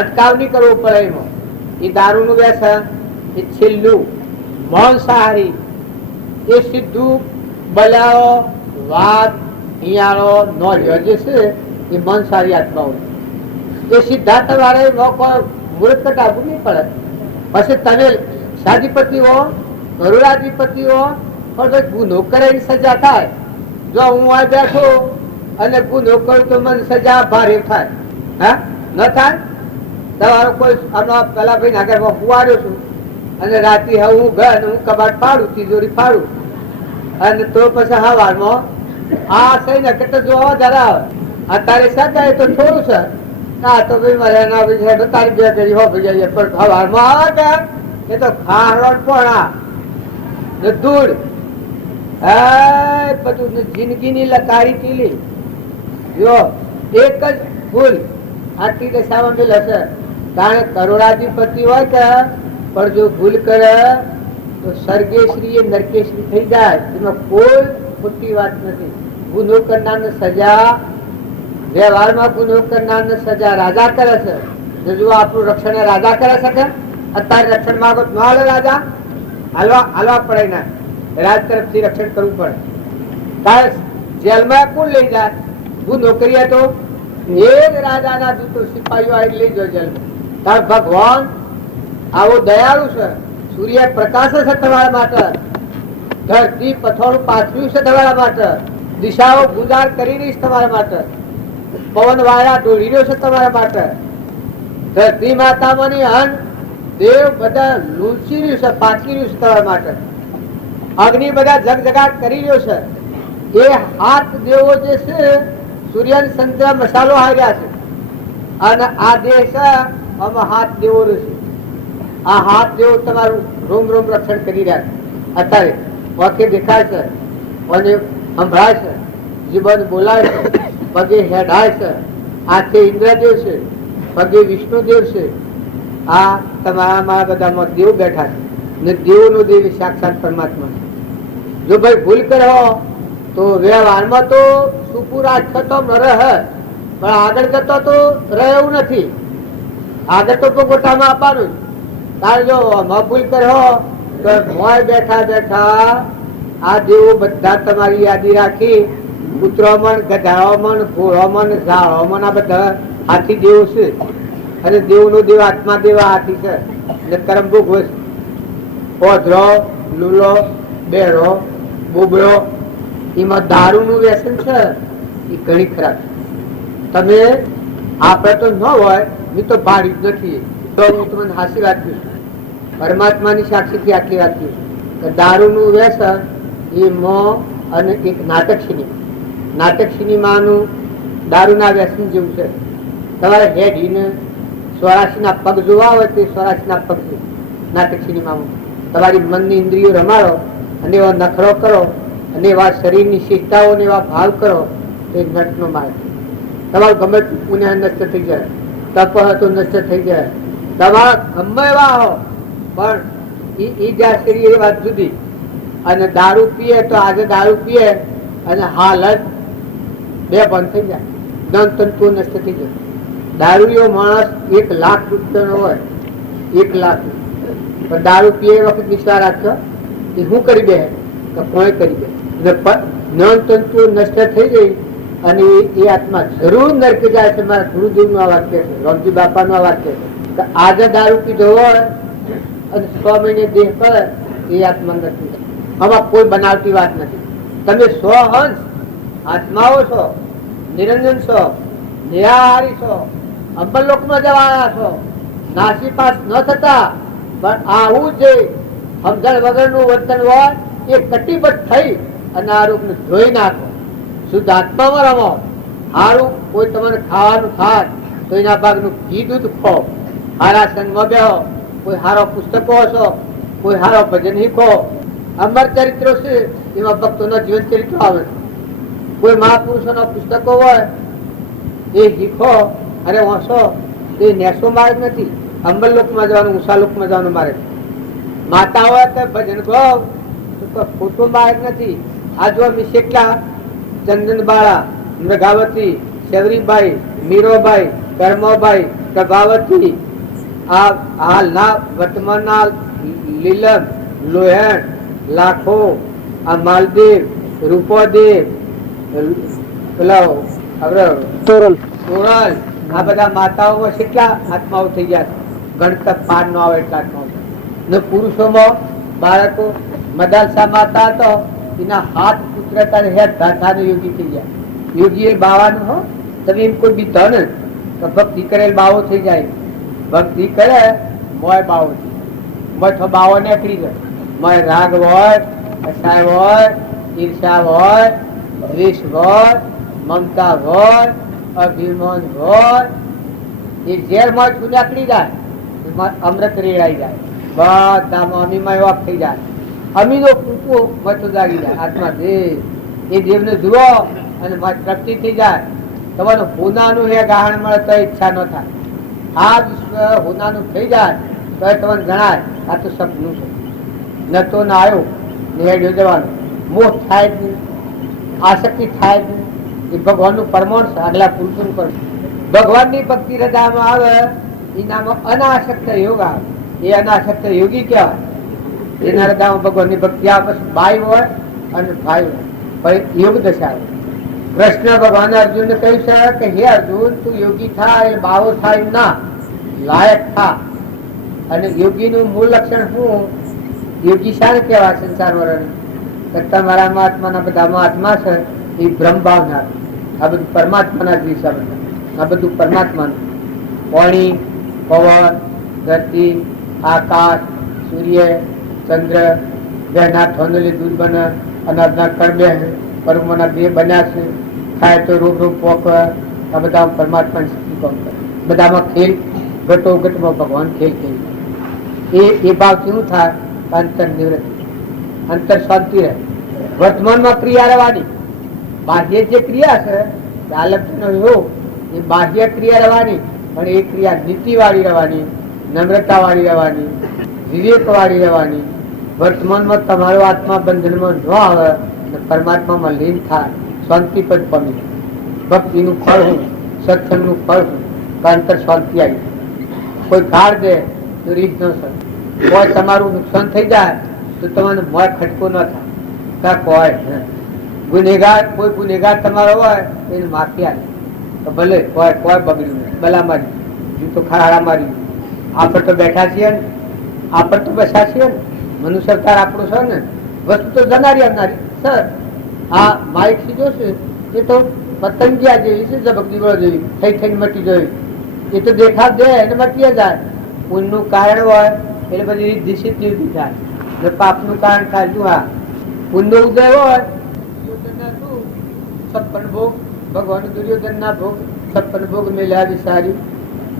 અટકાવ નહીં કરવો પડે એમાં. એ દારૂ નું વ્યસન એ છેલ્લું. માંસાહારી એ સીધું બલાઓ વાત હિયાળો નો જે છે એ માંસાહારી આત્માઓ એ સીધા તમારે મુહૂર્ત કાઢવું નહીં પડે. પછી તમે સાધિપતિ હો, ગરુડાધિપતિ હો, પણ ગુનો કરે સજા થાય. જો હું આ બેઠો અને ગુનો કરું તો મને સજા ભારે થાય. હા, ન થાય? તમારો કોઈ પેલા ભાઈ આગળ હુવાડ્યો છું અને રાતે હું ઘર હું કબાટ પાડું, તિજોરી પાડું, અને તો પછી હવારમાં આ સહી ને કેટલો જોવા જરા આવે. અત્યારે સજાય તો થોડું છે, ના તો ભાઈ મારે ના ભાઈ તારી બે કરી હો ભાઈ જઈએ, પણ હવારમાં આવે એ તો ખારોટ પણ ધૂળ બધું જિંદગીની લકારી ટીલી. જો એક જ ભૂલ આટલી દશામાં મિલ હશે. કારણ કરોડાધિપતિ હોય કે પણ જો ભૂલ કરે તો સ્વર્ગેશ્રી નરકેશ્રી થઈ જાય. એમાં કોઈ ખોટી વાત નથી. ગુનો કરનારને સજા, વ્યવહારમાં ગુનો કરનારને સજા રાજા કરે છે. જો આપણું રક્ષણ રાજા કરે શકે. અત્યારે રક્ષણ માંગો ન હાલે રાજા, હાલવા પડે ના, રાજ તરફથી રક્ષણ કરવું પડે. કારણ જેલમાં કોણ લઈ જાય? ગુનો કરીએ તો એ જ રાજાના દૂતો સિપાહીઓ આવી લઈ જાય જેલમાં. કારણ ભગવાન આવો દયાળુ છે. સૂર્ય પ્રકાશ છે તમારા માટે, ધરતી પથોરું પાથર્યું છે તમારા માટે, દિશાઓ ગુજાર કરી રહી છે તમારા માટે, પવન વાળા ડોળી રહ્યો છે તમારા માટે, ધરતી માતામાંની અન્ન દેવ બધા લૂંચી રહ્યું છે, પાછી રહ્યું છે તમારા માટે, અગ્નિ બધા જગજગાટ કરી રહ્યો છે. એ હાથ દેવો જે છે સૂર્ય ચંદ્ર મસાલો હાર્યા છે, અને આ દેહ છે આમાં હાથ દેવો રહેશે. આ હાથ દેવો તમારું રોમ રોમ રક્ષણ કરી રહ્યા છે. અત્યારે વાક્ય દેખાય છે, મને સંભળાય છે, જીવન બોલાય છે, પગે હેડાય છે, આંખે ઇન્દ્રદેવ છે, પગે વિષ્ણુદેવ છે. આ તમારા મારા બધામાં દેવ બેઠા છે, ને દેવનો દેવ સાક્ષાત પરમાત્મા છે. જો ભાઈ ભૂલ કરો તો વ્યવહારમાં તો સુપુરાટ થતો રહે, પણ આગળ જતો તો રહે એવું નથી. આગળ તો ગોટામાં આપવાનું. તારે જો ભૂલ કરો તો મોય બેઠા બેઠા આ દેવો બધા તમારી યાદી રાખી, કૂતરોમણ, ગધાઓમણ, ઘોડોમણ, ઝાડોમણ, આ બધા હાથી દેવો છે. અને દેવનો દેવ આત્મા દેવા હાથી છે. ને કરમભૂ ઘોષ, પોધરો, લૂલો, બેડો, બોબડો, એમાં દારૂ નું વ્યસન છે એ ઘણી ખરાબ છે. તમે આપડે તો ન હોય, હું તો ભાડી જ નથી. તો હું તમને હાસી વાત કહીશ, પરમાત્માની સાક્ષીથી આટલી વાત કહીશ કે દારૂ નું વ્યસન એ મોં અને એક નાટક સિનેમા. નાટક સિનેમાનું દારૂના વ્યસન જેવું છે. તમારે હેડીને 84 પગ જોવા હોય તે 84 પગ છે નાટક સિનેમામાં. તમારી મનની ઇન્દ્રિયો રમાડો અને એવા નખરો કરો અને એવા શરીરની શિષ્ટાઓ ને એવા ભાવ કરો તો એ નટનો માર્ગ. તમારું ગમે પુણ્ય નષ્ટ થઈ જાય, તપ હતો નષ્ટ થઈ જાય, તમારા ગમે એવા હો, પણ એ જ્યાં શરીર એ વાત જુદી. અને દારૂ પીએ તો આજે દારૂ પીએ અને હાલત બે બંધ થઈ જાય, દંત તંતુઓ નષ્ટ થઈ જાય. દારૂયો માણસ 1 લાખ રૂપિયાનો હોય, 1 લાખ, પણ દારૂ પીએ એ વખત વિશ્વાસ રાખજો એ શું કરી દે તો કોઈ કરી દે. જ્ઞાન તંતુઓ નષ્ટ થઈ ગઈ અને એ આત્મા જરૂર નરકે જાય છે. મારા ગુરુદેવનું આ વાક્ય છે, રામજી બાપાનું આ વાક્ય છે. આજે દારૂ પીધો હોય અને 6 મહિને દેહ પર એ આત્મા નથી. આમાં કોઈ બનાવટી વાત નથી. તમે 100 અંશ આત્માઓ છો, નિરંજન છો, નિરાહારી છો, અંબરલોકમાં જવાના છો, નાસીપાસ ન થતા. પણ આવું જે સમજણ વગરનું વર્તન હોય એ કટિબદ્ધ થઈ અને આ રૂપને ધોઈ નાખો, શુદ્ધ આત્મામાં રમો. સારું કોઈ તમારે ખાવાનું થાય તો એના ભાગનું ઘી દૂધ ખો, હારા સંગમાં બેહો, કોઈ સારો પુસ્તકો હશો, કોઈ સારો ભજન શીખો. અમર ચરિત્રો છે એમાં ભક્તોના જીવન ચરિત્રો આવે. કોઈ મહાપુરુષોના પુસ્તકો હોય એ શીખો અને વાંચો. એ નેસો માર્ગ નથી, અંબર લોકમાં જવાનું, ઉષા લોકમાં જવાનું માર્ગ. માતા હોય તો ભજન ગો તો ખોટો માર્ગ નથી. આ જો કેટલા ચંદનબાળા, મૃગાવતી, શેવરીબાઈ, મીરોબાઈ, કર્મોબાઈ, પ્રભાવતી, આ હાલના વર્તમાનના લીલમ, લોહેણ, લાખો, આ માલદેવ, રૂપોદેવ, પેલા તોરલ, આ બધા માતાઓમાં કેટલા આત્માઓ થઈ ગયા છે. ગણતર પાર ન આવે એટલા આત્માઓ. ને પુરુષોમાં બાળકો, મદાલસા માતા હતો એના હાથ પુત્ર યોગી થઈ ગયા. યોગી એ બાવાનું હો, તમે એમ કોઈ બી ધન તો ભક્તિ કરેલ બાવો થઈ જાય. ભક્તિ કરે મોય બાવો મોય તો બાવો નીકળી જાય. મોય રાગ હોય, અસાય હોય, ઈર્ષા હોય, દ્વેષ હોય, મમતા હોય, અભિમાન હોય, એ ઝેર મોય છું નીકળી જાય. એમાં અમૃત રેડાઈ જાય. બધામાં અમીમાં ઓફ થઈ જાય. અમીનો પૂછવું મત જાગી જાય. આત્મા દેવ, એ દેવને જુઓ અને તૃપ્તિ થઈ જાય. તમારું હોનાનું હે ગાહણ મળે તો ઈચ્છા ન થાય. આ વિશ્વ હોનાનું થઈ જાય તો તમને જણાય આ તો સપનું છે. નતો ના આવ્યો નિહેડ્યો જવાનું. મોહ થાય જ નહીં, આસક્તિ થાય જ નહીં. એ ભગવાનનું પરમાણ છે. આગલા પુરુષોનું પરમાણ. ભગવાનની ભક્તિ હૃદયમાં આવે એનામાં અનાસક્ત યોગ આવે. એ અનાસક્ત યોગી કહેવાય. એના હૃદયમાં ભગવાનની ભક્તિ આવે. પછી બાઈ હોય અને ભાઈ હોય, યોગ દશા આવે. કૃષ્ણ ભગવાન અર્જુન ને કહ્યું છે કે હે અર્જુન, તું યોગી થાય, બાવો થાય ના, લાયક થા. અને યોગી નું મૂળ લક્ષણ શું? યોગી શાને કહેવાય સંસાર વાળાને? તમારા આત્માના બધામાં આત્મા છે એ બ્રહ્મ ભાવના. આ બધું પરમાત્માના જ વિશે. આ બધું પરમાત્માનું. પાણી, પવન, ધરતી, આકાશ, સૂર્ય, ચંદ્ર, બેના થોંદલી દૂધ બને, અનાજના કણ બે કર્મોના દેહ બન્યા છે. ખાય તો રોગ રોગ પોક. આ બધા પરમાત્માની શક્તિ કામ કરે. બધામાં ખેલ ઘટો ઘટમાં ભગવાન ખેલ ખેલ. એ ભાવથી શું થાય? અંતર નિવૃત્તિ, અંતર શાંતિ રહે. વર્તમાનમાં ક્રિયા રહેવાની. બાહ્ય જે ક્રિયા છે આલમનો યોગ, એ બાહ્ય ક્રિયા રહેવાની, પણ એ ક્રિયા નીતિ વાળી રહેવાની, નમ્રતા વાળી રહેવાની, વિવેક વાળી રહેવાની. વર્તમાનમાં તમારો આત્મા બંધનમાં ન આવે, પરમાત્મામાં લીન થાય, શાંતિ પદ પામી. ભક્તિનું ફળ હું, સત્સંગનું ફળ હું, અંતર શાંતિ આવી. કોઈ ગાળ દે તો રીત ન થાય. કોઈ તમારું નુકસાન થઈ જાય તો તમને મોય ખટકો ન થાય. કોઈ ગુનેગાર, કોઈ ગુનેગાર તમારો હોય એને માફી આપે તો ભલે કોઈ બગડ્યું નહીં, બલા મારી તો ખાડા મારી. આપણે તો બેઠા છીએ ને, આપણે તો બેઠા છીએ ને. મનુષ્ય અવતાર આપણો છે ને, વસ્તુ તો જનારી આવનારી. સર આ માઇક સીધો છે એ તો પતંગિયા જેવી છે, ઝબકડી વળો જેવી થઈ થઈને મટી જોઈ. એ તો દેખાવ દે એને મટી જાય. પુણ્યનું કારણ હોય એટલે બધી ડિસિપ્લિન થાય ને પાપનું કારણ થાય. શું હા પુણ્ય ઉદય હોય છપ્પન ભોગ, ભગવાન દુર્યોધન ના ભોગ, છપ્પન ભોગ મેળ્યા વિસારી.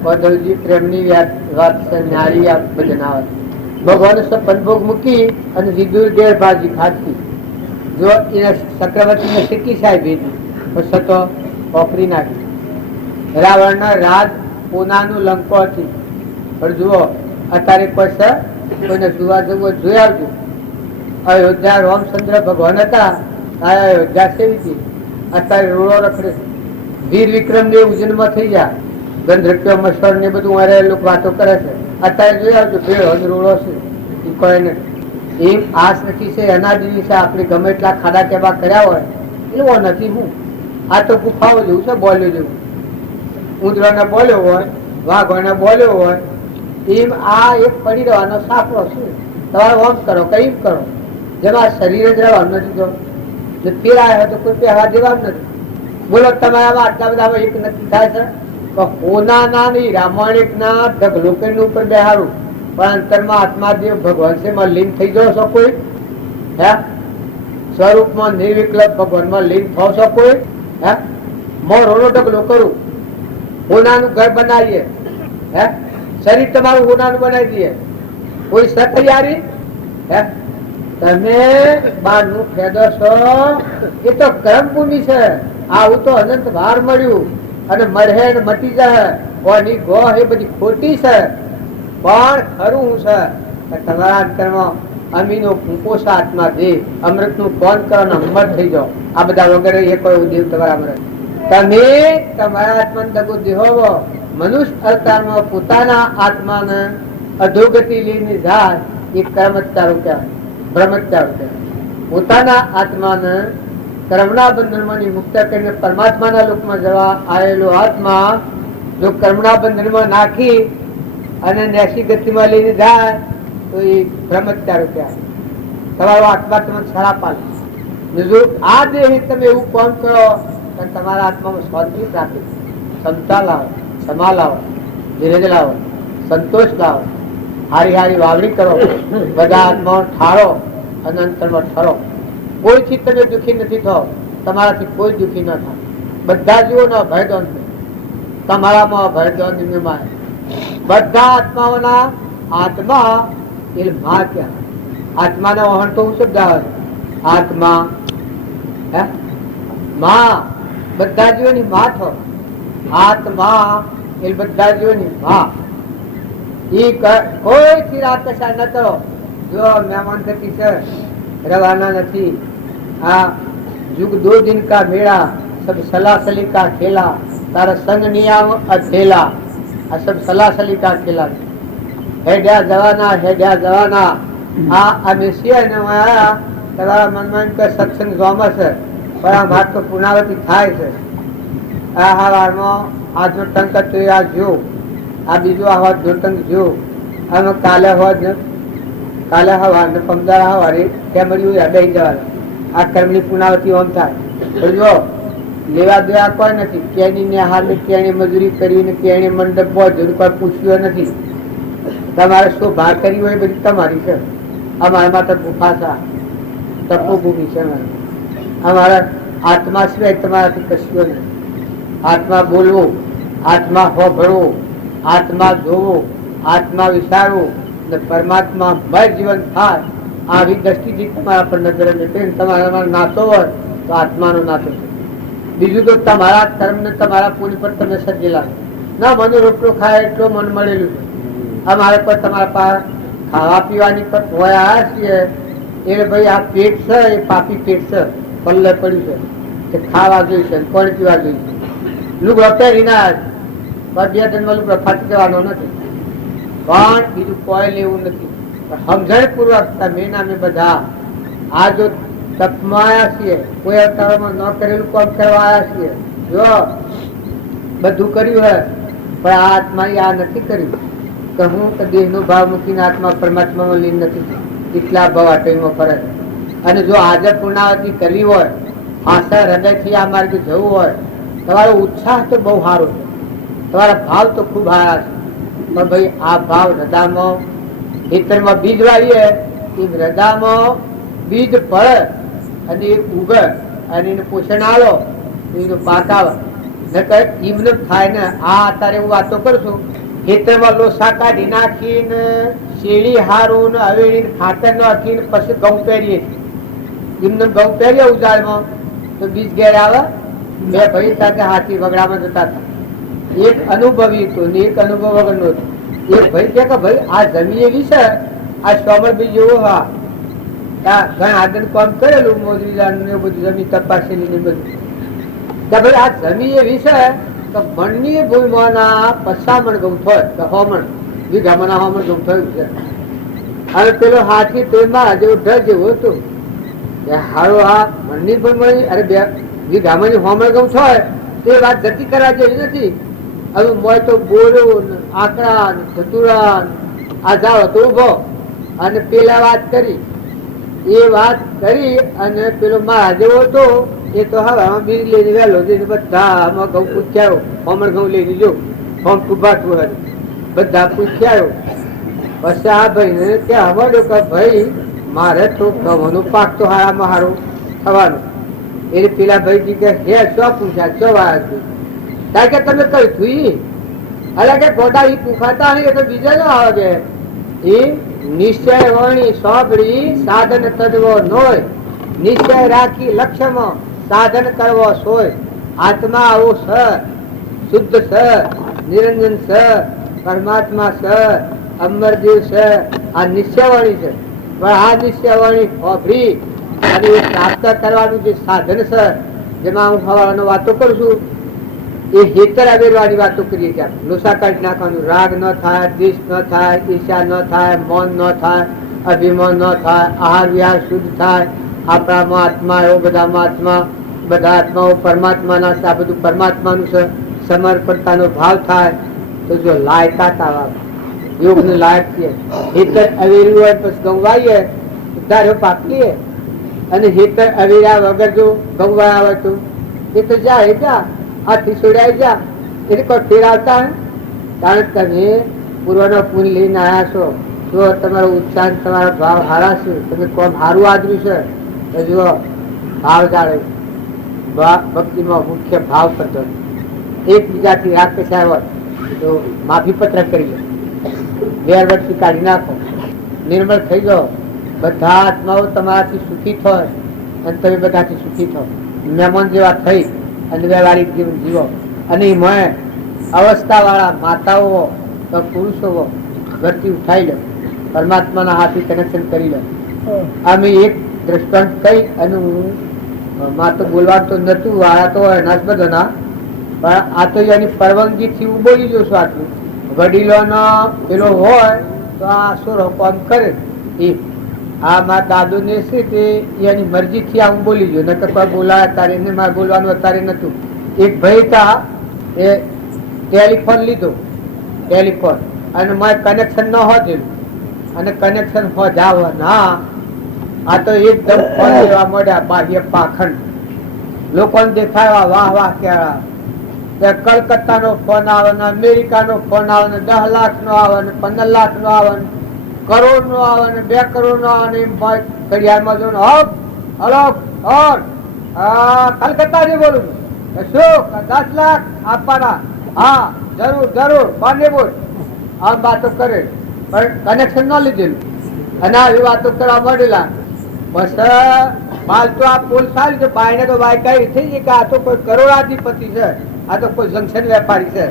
પદવજી પ્રેમની વાત છે નારી આ ભજન આવે. ભગવાને છપ્પન ભોગ મૂકી અને વિદુર દેર ભાજી ખાતી. જો એને ચક્રવર્તીને શીખી સાહેબ તો સતો ઓકરી નાખી. રાવણના રાજ પૂનાનું લંકો હતી. પણ જુઓ અત્યારે કોઈ કોઈને જોવા જવું જોઈ આવજો. અયોધ્યા રામચંદ્ર ભગવાન હતા, અયોધ્યા સેવી હતી. અત્યારે રોડો રખડે. વીર વિક્રમ ને ઉજ્જૈનમાં થઈ ગયા. ગંધર્વ મસર ને બધું મારે લોકો વાતો કરે છે. અત્યારે જોઈ આવજો ભેળ રોડો છે એ કોઈ નથી. એમ આસ નથી છે અનાદિની છે. આપણે ગમે એટલા ખાડા કેવા કર્યા હોય એવો નથી. હું આ તો ગુફાઓ જેવું છે, બોલ્યો જેવું. ઉંદરાને બોલ્યો હોય, વાઘોને બોલ્યો હોય, એમ આ એક પડી રહેવાનો સાપડો છે. તમારે ઓમ કરો, કઈ કરો, જેમાં શરીર જ રહેવાનું નથી. જો ફેર આવ્યો તો કોઈ પહેવા દેવાનું નથી. બોલો તમારામાં આટલા બધા એક નક્કી થાય છે તો હોનાના નહીં, રામાયણિક ના ઢગલોકેન ઉપર બેહારું, પણ અંતરમાં આત્માદેવ ભગવાન છે માં લીન થઈ જાવ છો કોઈ? હે સ્વરૂપમાં નિર્વિકલ્પ ભગવાનમાં લીન થાવ છો કોઈ? હે મોરોનો ઢગલો કરું, હોનાનું ઘર બનાવીએ, હે શરીર તમારું હોનાનું બનાવી દઈએ, કોઈ સતૈયારી હે તમે બહારનું ખેદો છો એ તો કર્મ ભૂમિ છે. આવું તો અનંત વાર મળ્યું અને મરહે ને મટી જાય કોની ગો એ બધી ખોટી છે. પણ ખરું છે કે તમારા અંતરમાં અમીનો કુંપોષ આત્મા દે અમૃત નું કોણ કરવાનો અમર થઈ જાઓ. આ બધા વગેરે એ કોઈ ઉદ્યોગ તમારા અમૃત તમે તમારા આત્મા દગો દેહો મનુષ્ય અવતારમાં પોતાના આત્માને અધોગતિ લઈને જાય એ કર્મચારો કહેવાય, બ્રહ્મચારો કહેવાય. પોતાના આત્માને કર્મના બંધનમાં મુક્ત કરીને પરમાત્માના લોકમાં જવા આવેલો આત્મા જો કર્મના બંધનમાં નાખી અને નેશી ગતિમાં લઈને જાય તો એ બ્રહ્મચારો કહેવાય. તમારો આત્મા તમને સારા પાલે. જો આ દેહ તમે એવું કોમ કરો તો તમારા આત્મામાં શાંતિ પ્રાપ્ત, ક્ષમતા લાવો, ક્ષમા લાવો, ધીરજ લાવો, સંતોષ લાવો, હારી હારી વાવણી કરો, બધા આત્માઓ ઠારો અને અંતરમાં ઠરો. કોઈથી તમે દુઃખી નથી થાવ, તમારાથી કોઈ દુઃખી ન થાય. બધા જીવોનો અભયદોન તમારામાં અભયદોન નિર્માય. બધા આત્માઓના આત્મા એ માં ક્યાં આત્માનો વહન તો હું શબ્દ આવે આત્મા હે માં બધા જીવોની માં થો. આત્મા એ બધા જીવોની માં. કોઈ થી રાત કશા ન કરો. જો મહેમાન ગતિ છે રવાના નથી. આ યુગ 2 दिन का मेला सब सलासली का खेला तारा संग नियाम अधेला. આ સબ સલાસલી કા ખેલા હેડ્યા જવાના. આ મેસિયા ને તમારા મનમાં એમ કે સત્સંગ જોવા છે પણ આ વાત તો પુનરાવૃત્તિ થાય છે. આ હવારમાં આજનો ટંક હતો આ જો આ બીજો આવા જોટંગ જો આનો કાલે હવા ને પમદાર હવારે કેમર્યું બેસી જવાના. આ કર્મની પુનરાવૃત્તિ ઓમ થાય. જો લેવા દેવા કોઈ નથી. કેની ને હાલ કેની મજૂરી કરીને કેની મંડપ પહોંચ્યું કોઈ પૂછ્યું નથી. તમારે શું ભાર કરી હોય બધી તમારી છે. અમારા માટે ગુફા છે, તપોભૂમિ છે. અમારા આત્મા સિવાય તમારાથી કશું નહીં. આત્મા બોલવો, આત્મા હોભળવો, આત્મા જોવો, આત્મા વિચારવો ને પરમાત્મા મય જીવન થાય. આવી દ્રષ્ટિથી તમારા પર નજર નીકળે. તમારા નાતો હોય તો આત્માનો નાતો છે. બીજું તો તમારા કર્મ ને તમારા પુણ્ય પર તમે સજેલા ના. મને રોટલો ખાય એટલો મન મળેલું છે. અમારે પર તમારા પાસે ખાવા પીવાની પર હોય આવ્યા છીએ એટલે ભાઈ આ પેટ છે એ પાપી પેટ છે, પલ્લે પડ્યું છે કે ખાવા જોઈશે, પાણી પીવા જોઈશે. લુગડો પહેરી ના 2 જન્મ લુગડો ફાટી જવાનો નથી. પણ બીજું કોઈ લેવું નથી. સમજણ પૂર્વક તમે નામે બધા આ જો તપમાં આવ્યા છીએ, કોઈ અવતારોમાં ન કરેલું કામ કરવા આવ્યા છીએ. જો બધું કર્યું હોય પણ આ આત્મા આ નથી કર્યું કે હું દેહ નો ભાવ મૂકીને આત્મા પરમાત્મામાં લીન નથી. કેટલા ભાવ આટમાં ફરે. અને જો આજે પૂર્ણાવતી કરવી હોય, આશા હૃદયથી આ માર્ગે જવું હોય, તમારો ઉત્સાહ તો બહુ સારો છે, તમારા ભાવ તો ખૂબ સારા છે. પણ ભાઈ આ ભાવ હૃદયમાં ખેતરમાં બીજ વાવીએ એ હૃદયમાં બીજ પડે અને એ ઉગે અને એને પોષણ આલો એનો પાક આવે. નકર એમને થાય ને. આ અત્યારે હું વાતો કરશું ખેતરમાં લોસા કાઢી નાખીને શેરડી હારું ને હવેડી ખાતર નાખીને પછી ઘઉં પહેરીએ. એમને ઘઉં પહેરીએ ઉજાડમાં તો બીજ ઘેર આવે. બે ભાઈ સાથે હાથી વગડામાં જતા હતા. એક અનુભવી હતો ને એક અનુભવ વગરનો હતો. એક ભાઈ કે ભાઈ આ જમીન એવી છે, આ સોમર બી જેવો હા ઘણા આગળ કામ કરેલું મોદરીદાર ને બધું જમીન તપાસેલી ને બધું. ભાઈ આ જમીન એવી છે તો મણની ભૂલમાંના 50 મણ ઘઉં થાય કે 100 મણ વીઘામાં 100 મણ ઘઉં થયું છે. અને પેલો હાથી તેમાં જેવો ઢ જેવું હતું કે હારો આ મણની ભૂલમાં અરે 2 વીઘામાં 100 મણ ઘઉં થાય તે વાત જતી કરવા જેવી નથી. હવે મોય તો બોલો આકડા ધતુરા આ જાવ તો ઉભો અને પેલા વાત કરી એ વાત કરી અને પેલો મારા જેવો હતો એ તો હવે બીજ લઈને વહેલો જઈને બધા ઘઉં પૂછ્યા. હોમણ ઘઉં લઈને જો હોમ ટુબાટું હતું બધા પૂછ્યા. પછી આ ભાઈ ને ત્યાં આવડ્યો કે ભાઈ મારે તો ઘઉંનો પાક તો હારામાં હારો થવાનો. એટલે પેલા ભાઈ કે હે શું પૂછ્યા શું વાત કારણ કે તમે કઈ થયું અરે કે ગોડા એ પૂછાતા નહીં એટલે બીજા ન આવે એ નિશ્ચય વણી સાંભળી સાધન તજવો નોય, નિશ્ચય રાખી લક્ષ્યમાં સાધન કરવો સોય. આત્મા આવું સર, શુદ્ધ સર, નિરંજન સર, પરમાત્મા સર, અમરજીવ સર. આ નિશ્ચયવાણી છે. પણ આ નિશ્ચયવાણી સાંભળી અને એ પ્રાપ્ત કરવાનું જે સાધન છે, જેમાં હું હવાનો વાતો કરું છું, એ હેતર અવેરવાની વાતો કરીએ છીએ. લોસા કાઢી નાખવાનું, રાગ ન થાય, દ્વેષ ન થાય, ઈર્ષા ન થાય, મૌન ન થાય, અભિમાન ન થાય, આહાર વિહાર શુદ્ધ થાય, આપણામાં આત્મા એવો બધામાં આત્મા, બધા આત્માઓ પરમાત્માના છે, આ બધું પરમાત્માનું છે, સમર્પણતાનો ભાવ થાય. તો જો લાયકાત આવા યોગને લાયક છીએ. હેતર અવેર્યું હોય પછી ગંવાઈએ ધારો પાકીએ, અને હેતર અવેર્યા વગર જો ગંવાયા હોય તો એ તો જાય જા, હાથી છોડાઈ જા, એટલે કોઈ ફેર આવતા હોય. કારણ કે તમે પૂર્વનો પૂરી લઈને આવ્યા છો, જો તમારો ઉત્સાહ, તમારો ભાવ હારા છે, તમે કોમ સારું આદર્યું છે, તો જુઓ ભાવ જાળે. ભક્તિમાં મુખ્ય ભાવ કરતો, એકબીજાથી રાગ કસાય હોય તો માફી પત્ર કરી લો, વેરવટથી કાઢી નાખો, નિર્મળ થઈ જાઓ. બધા આત્માઓ તમારાથી સુખી થાય અને તમે બધાથી સુખી થાવ. મહેમાન જેવા થઈ અને વ્યવહારિક જીવન જીવો. અને મેં અવસ્થા વાળા માતાઓ પુરુષો ઘરથી ઉઠાઈ લો, પરમાત્માના હાથથી કનેક્શન કરી લો. અમે એક દ્રષ્ટાંત કહી અને હું માં તો બોલવા તો નતું, વાળા તો એના જ બધાના, પણ આ તો એની પરવાનગી થી હું બોલી જઉં છું. આટલું વડીલોનો પેલો હોય તો આ સુર કામ કરે. એ આ મારા દાદુ ને છે તે એની મરજી થી આ હું બોલી ગયો, નકર કોઈ બોલાય તારે એને મારે બોલવાનું અત્યારે નતું. એક ભાઈ તા એ ટેલિફોન લીધો, ટેલિફોન, અને મારે કનેક્શન ન હોતું, અને કનેક્શન હો જાવ ના, આ તો એકદમ ફોન લેવા મળ્યા. બાહ્ય પાખંડ લોકોને દેખાડવા, વાહ વાહ કહેવા. કલકત્તા નો ફોન આવે ને, અમેરિકા નો ફોન આવે ને, 10 લાખ નો આવે ને, 15 લાખ નો આવે ને, કરોડ નો આવે ને, 2 કરોડ નો આવે ને. ઘડિયાળમાં જો હલો કલકત્તા થી બોલું શું 10 લાખ આપવાના? હા જરૂર જરૂર, કોને બોલ. આમ વાતો કરે, પણ કનેક્શન ન લીધેલું અને આવી વાતો કરવા મળેલા. બસ માલ તો આ પોલ સારી છે, બાયને તો બાય કઈ થઈ ગઈ કે આ તો કોઈ કરોડાધિપતિ છે, આ તો કોઈ જંકશન વેપારી છે.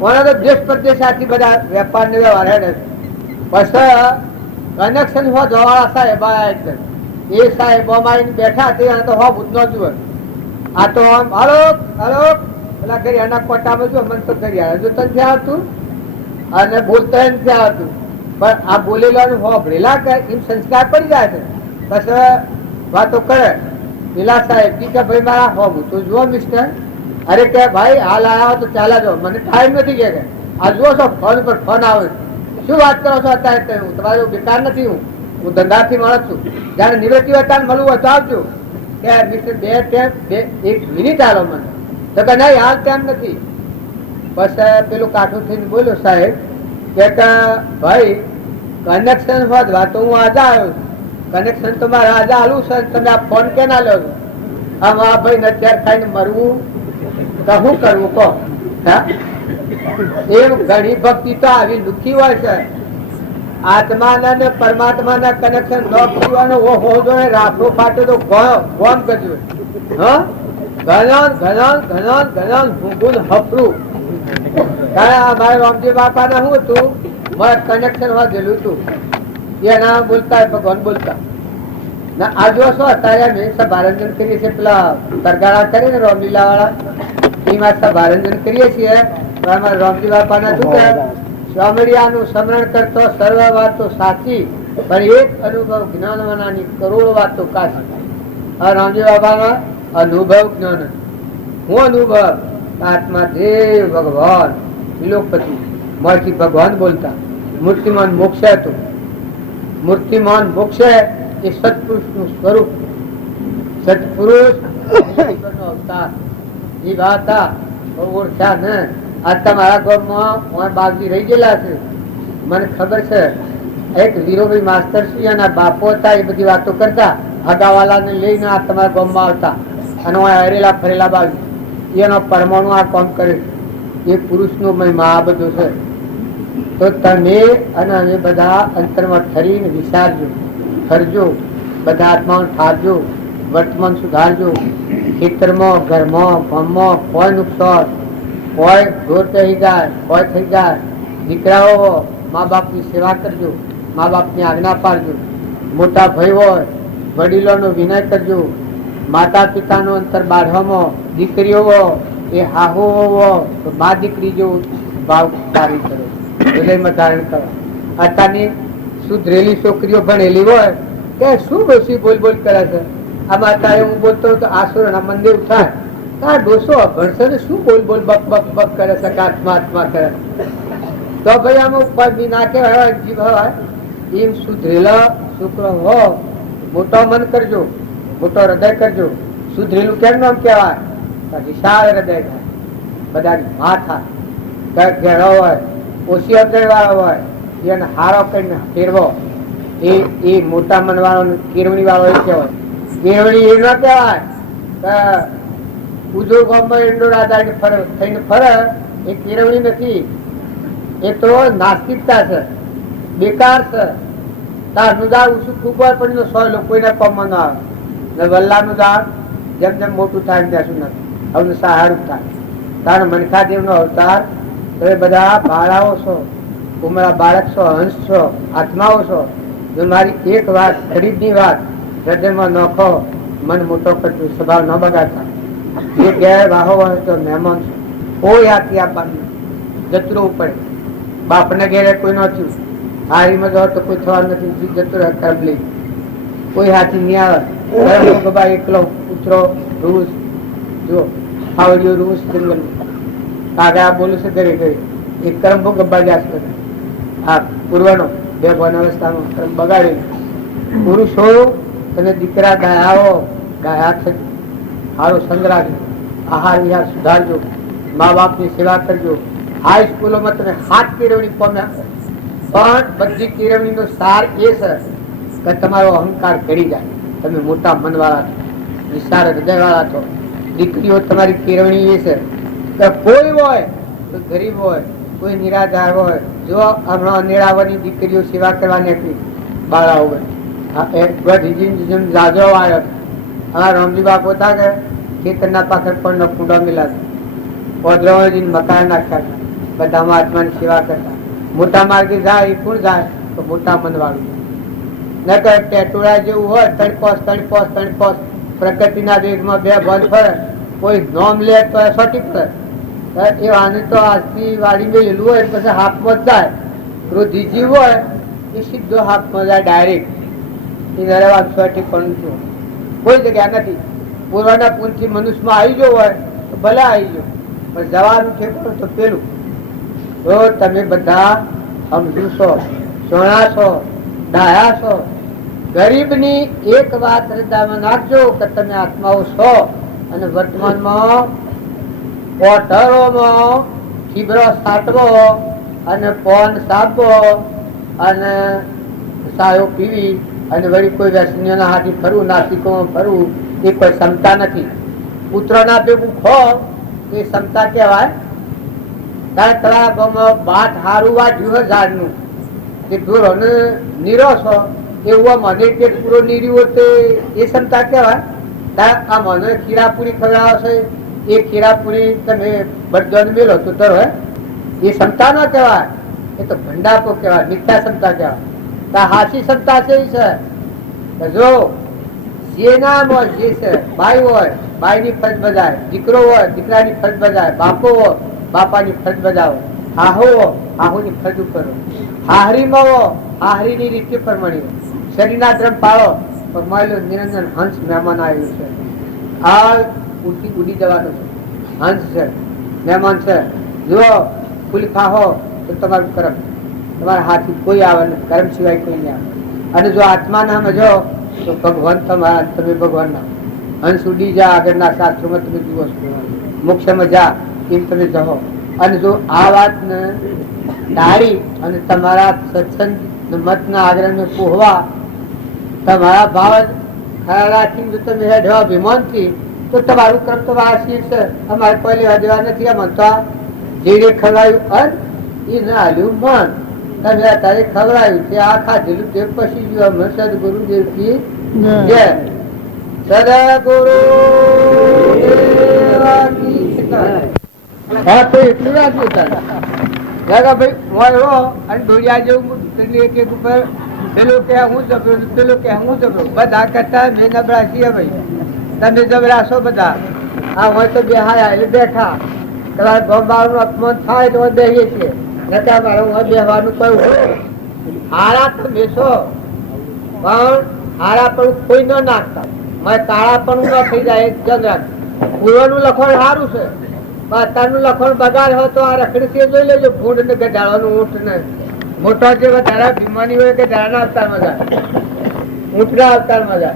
મને તો દેશ પ્રદેશ આથી બધા વેપાર ને વ્યવહાર હેડે. બસ કનેક્શન હો જવાળા સાહેબ આયા, એ સાહેબ અમારી બેઠા તે તો હો ભૂત ન જુએ. આ તો આમ હલો હલો પેલા ઘડિયાળના કોટામાં જો મને તો ઘડિયાળ જો તને આવતું અને બોલતા નથી આવતું, પણ આ બોલેલાનું હો ભરેલા કે એમ સંસ્કાર પડી જાય છે. બસ વાતો કરે પેલા સાહેબ કે ભાઈ મારા હો તો જુઓ મિસ્ટર. અરે કે ભાઈ હાલ આવ્યા તો ચાલા જાઓ, મને ટાઈમ નથી કે આ જુઓ છો ફોન પર ફોન આવે. શું વાત કરો છો અત્યારે? હું તમારો બેકાર નથી, હું ધંધાથી માણસ છું. જયારે નિવૃત્તિ હતા મળવું હોય તો આવજો. કે મિસ્ટર બે એક મિનિટ આલો મને, તો કે નહીં હાલ ટાઈમ નથી. બસ પેલું કાઠું થઈને બોલ્યો સાહેબ કે ભાઈ કનેક્શન વધવા તો હું આજે આવ્યો છું, કનેક્શન તો મારે આજે આલું છે, તમે આ ફોન કે ના લો છો? આમ આ ભાઈ ને અત્યારે ખાઈને મરવું તો શું કરવું કહો? એ ઘણી ભક્તિ તો આવી દુઃખી હોય છે. આત્માના ને પરમાત્માના કનેક્શન ન કરવાનો હોજો ને રાફડો ફાટે તો ગોમ કરજો. મારે રામજી બાપા ને શું હતું, મારે કનેક્શન વધેલું હતું, એના બોલતા ભગવાન બોલતા. આજુ શું અત્યારે અમે સભારંજન કરીએ છીએ, પેલા તરગાળા કરે ને રામલીલા વાળા, એમાં સભારંજન કરીએ છીએ. રામજી બાપા ના શું કહે, સ્વામિયાનું સ્મરણ કરતો સર્વ વાતો સાચી, પણ એક અનુભવ જ્ઞાનવાનાની કરોડ વાતો કાશી. રામજી બાપાના અનુભવ જ્ઞાન. હું અનુભવ આત્મા દેવ ભગવાન વિલોકપતિ માથી ભગવાન બોલતા. મૂર્તિમાન મોક્ષ હતું. મૂર્તિમાન મોક્ષ એ સત્પુરુષ નું સ્વરૂપ, સત્પુરુષ અવતાર. એ વાત ઓળખ્યા ને આ તમારા ગામમાં બાપજી રહી ગયેલા છે, મને ખબર છે. એક વીરોભાઈ માસ્તર શ્રી અને બાપો હતા, એ બધી વાતો કરતા. હગાવાલા ને લઈને આ તમારા ગામમાં આવતા અને હરેલા ફરેલા બાપજી એનો પરમાણુ આ કામ કરે. એ પુરુષ નો મહિમા આ બધું છે. તો તમે અને અમે બધા અંતરમાં ઠરીને વિચારજો, ફરજો, બધા આત્માઓને ઠારજો, વર્તમાન સુધારજો. ખેતરમાં, ઘરમાં, ગામમાં કોઈ નુકસાન, કોઈ ઢોર થઈ જાય, કોઈ થઈ જાય. દીકરાઓ મા બાપની સેવા કરજો, મા બાપની આજ્ઞા પાડજો. મોટા ભાઈ હોય વડીલોનો વિનય કરજો. માતા પિતાનો અંતર બાંધવામાં, દીકરીઓ એ હાહુ તો મા દીકરી જેવું ભાવ ધારણ કરો, હૃદયમાં ધારણ કરો. અત્યારની સુધરેલી છોકરીઓ ભણેલી હોય કે શું ડોસી બોલ બોલ કરે છે. આમાં અત્યારે હું બોલતો તો આસુરના મંદિર થાય આ ડોસો ભણશે ને શું બોલ બોલ બક બક બક કરે છે, આત્મા આત્મા કરે. તો ભાઈ આમાં ઉપર બી ના કહેવાય, જીવ હોય એમ સુધરેલા છોકરો હો મોટો મન કરજો, મોટો હૃદય કરજો. સુધરેલું કેમ નામ કહેવાય? વિશાળ હૃદય થાય, બધાની માં થાય. ઘેરો હોય, ઓછી અગ્ર વાળો હોય, એને હારો કરીને ફેરવો, એ મોટા મન વાળો કેળવણી વાળો એ કહેવાય. કેળવણી એ ન કહેવાય ઉજો ગામમાં એંડો રાજા થઈને ફરે, એ કેળવણી નથી, એ તો નાસ્તિકતા છે, બેકાર છે. તારનું દાળ ઓછું ખૂબ હોય પણ સો કોઈના કોમમાં ન આવે. વલ્લાનું દાળ જેમ જેમ મોટું થાય ત્યાં સુધી નથી, હવે સહારું થાય. તાર મનખાદેવ નો અવતાર તમે બધા બાળાઓ છો, ઉમરા બાળક છો, હંસ છો, આત્માઓ છો. જો મારી એક વાત, ખરીદની વાત હૃદયમાં નોખો, મન મોટો કરજો, સ્વભાવ ન બગાડતા. એ ઘેર વાહો હોય તો મહેમાન છો, કોઈ હાથી આપવાનું જતું પડે. બાપને ઘેરે કોઈ ન થયું, હારીમાં જાઓ તો કોઈ થવાનું નથી, જતું રહે કરબ લઈ, કોઈ હાથી નહીં આવે. એકલો ઉતરો રૂસ જો આવડ્યો રૂસ જંગલ કાગા બોલું છે ઘરે ઘરે એક કર્મ ગબ્બા જાસ કરે. આ પૂર્વનો બે ભવન અવસ્થાનો કર્મ બગાડી. પુરુષ હો અને દીકરા ગાયાઓ ગાયા છે, સારો સંગ્રાજો, આહાર વિહાર સુધારજો, મા બાપની સેવા કરજો. હાઈ સ્કૂલોમાં તમે હાથ કેળવણી પામ્યા, પણ બધી કેળવણીનો સાર એ છે કે તમારો અહંકાર ઘડી જાય, તમે મોટા મનવાળા છો, વિશાળ હૃદયવાળા છો. દીકરીઓ તમારી કેળવણી એ છે કે કોઈ હોય તો ગરીબ હોય, કોઈ નિરાધાર હોય. જો હમણાં નિરાવરની દીકરીઓ સેવા કરવાની હતી બાળાઓ જાજો આવ્યો. હા રામજી બાપુ હતા કે ખેતરના પાછળ પણ કુંડો મિલાતા, ઓદરાઓજીને મકાન નાખ્યા, બધામાં આત્માની સેવા કરતા. મોટા માર્ગે જાય કોણ જાય તો મોટા મનવાળું. નકર ટેટોળા જેવું હોય તણપોસ પ્રકૃતિના વેગમાં બે બંધ ફરે, કોઈ નોમ લે તો સોટી પડે. એ આને તો આજથી વાડી મેલેલું હોય પછી હાથમાં જ જાય. ક્રોધી જીવ હોય એ સીધો હાથમાં જાય ડાયરેક્ટ. એ નરેવા સોટી પણ કોઈ જગ્યા નથી. પૂર્વના પૂનથી મનુષ્યમાં આવી ગયો હોય તો ભલે આવી ગયો, પણ જવાનું છે તો પેલું. તો તમે બધા સમજુ છો, સોના છો, ડાયા છો. ગરીબની એક વાત હૃદયમાં નાખજો કે તમે આત્માઓ છો અને વર્તમાનમાં કોઠારોમાં ખીબરો સાટવો અને પોન સાપવો અને સાયો પીવી અને વળી કોઈ વ્યસનીઓના હાથી ફરવું, નાસિકોમાં ફરવું એ કોઈ ક્ષમતા નથી. પુત્રોના ભેગું ખો એ ક્ષમતા કહેવાય. તારે તમારા ગામમાં બાટ હારું વાંચ્યું ઝાડનું કે દૂરો ને નીરો છો એવું મને પેટ પૂરો નીર્યું તે એ ક્ષમતા કહેવાય. તારે આ મને ખીરાપુરી ખવડાવશે એ ખીરાપુરી તમે બધો મેલો તો તરો એ ક્ષમતા ન કહેવાય, એ તો ભંડાપો કહેવાય, મિથ્યા ક્ષમતા કહેવાય. હાસી ક્ષમતા છે એ છે જો જેનામાં જે છે ભાઈ હોય ભાઈની ફરજ બજાય, દીકરો હોય દીકરાની ફરજ બજાય, બાપો હોય બાપાની ફરજ બજાવો, આહો આહોની ફરજ કરો, હાહરીમાં હો હાહરીની રીતે પરમણી, શરીરના ધર્મ પાળો. પણ માયલો નિરંજન હંસ મહેમાન આવ્યું છે, આ ઉડી જવાનું છે. હંસ છે, મહેમાન છે. જો ફૂલ ખાહો તો તમારું કર્મ, તમારા હાથથી કોઈ આવે નહીં, કર્મ સિવાય કોઈ નહીં આવે. અને જો આત્માના સમજો તો ભગવાન તમારા, તમે ભગવાનના. હંસ ઉડી જા આગળના શાસ્ત્રોમાં તમે જુઓ છો, મોક્ષમાં જા એમ તમે જાઓ. અને જો આ વાતને ટાળી અને તમારા સત્સંગ મતના આગ્રહને પોહવા તમારા ભાવ ખરા રાખીને જો તમે હેઠવા અભિમાનથી તો તમારું કર્મ તો વાર્ષિક છે. અમારે કોઈ લેવા દેવા નથી. આમ તો જેને ખવાયું અન્ન એ ના હાલ્યું મન, તમે આ તારે ખવડાવ્યું છે આ ખાધેલું તે પછી જો અમે સદગુરુદેવ કી જય સદગુરુ દેવા કી જય. હા તો એટલું રાખ્યું તારે દાદા ભાઈ હું આવ્યો અને દોડિયા જેવું એક એક ઉપર પેલું કે હું જબરો પેલું કે હું જબરો બધા કરતા મેં નબળા છીએ ભાઈ તમે જબરાશો બધા આ હોય તો બેહાયા એટલે બેઠા તમારે ગોબાનું અપમાન થાય તો બેહીએ છીએ નતા મારે હું બેહવાનું કહ્યું હારા તો બેસો પણ હારા પણ કોઈ ન નાખતા મારે કાળા પણ ન થઈ જાય ચંદ્ર પૂર્વનું લખણ સારું છે અત્યારનું લખણ બગાડ હોય તો આ રખડી જોઈ લેજો ભૂંડ ને ગધાડાનું ઊંટ ને મોટા જે વધારે બીમારી હોય કે ધારાના અવતાર મજા ઊંટના અવતાર મજા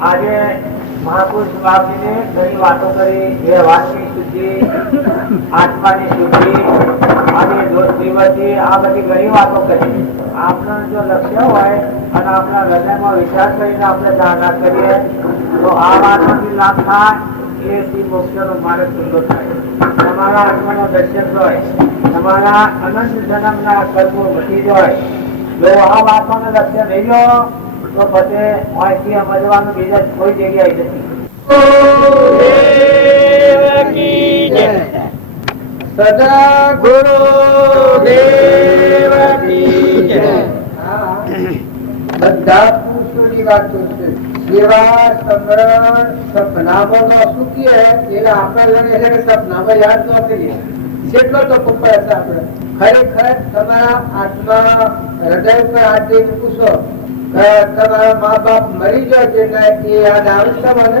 આજે મહાપુરુષ બાપજીને ઘણી વાતો કરી એ વાતની શુદ્ધિ આત્માની શુદ્ધિ અને દોષ નિવૃત્તિ આ બધી ઘણી વાતો કરી આપણા જો લક્ષ્ય હોય અને આપણા હૃદયમાં વિચાર કરીને આપણે ધારણા કરીએ તો આ વાતમાંથી લાભ થાય એથી મોક્ષનો માર્ગ ખુલ્લો થાય તમારા આત્માનો દર્શન હોય તમારા અનંત જન્મના કર્મો વધી જાય જો આ વાતોને લક્ષ્ય રહી ગયો તો પછી અહીંથી સમજવાનું બીજા કોઈ જગ્યાએ નથી. સદગુરુ દેવ કી જય. બધા પુરુષોની વાતો છે સેવા સમરણ સપનામાં ન સુખીએ એટલે આપણા લગે છે કે સપનામાં યાદ ન કરીએ જેટલો તો ઉપર હશે આપણે ખરેખર તમારા આત્મા હૃદય પર હાથ દઈને પૂછો તમારા મા બાપ મરી જાય છે એ યાદ આવે છે મને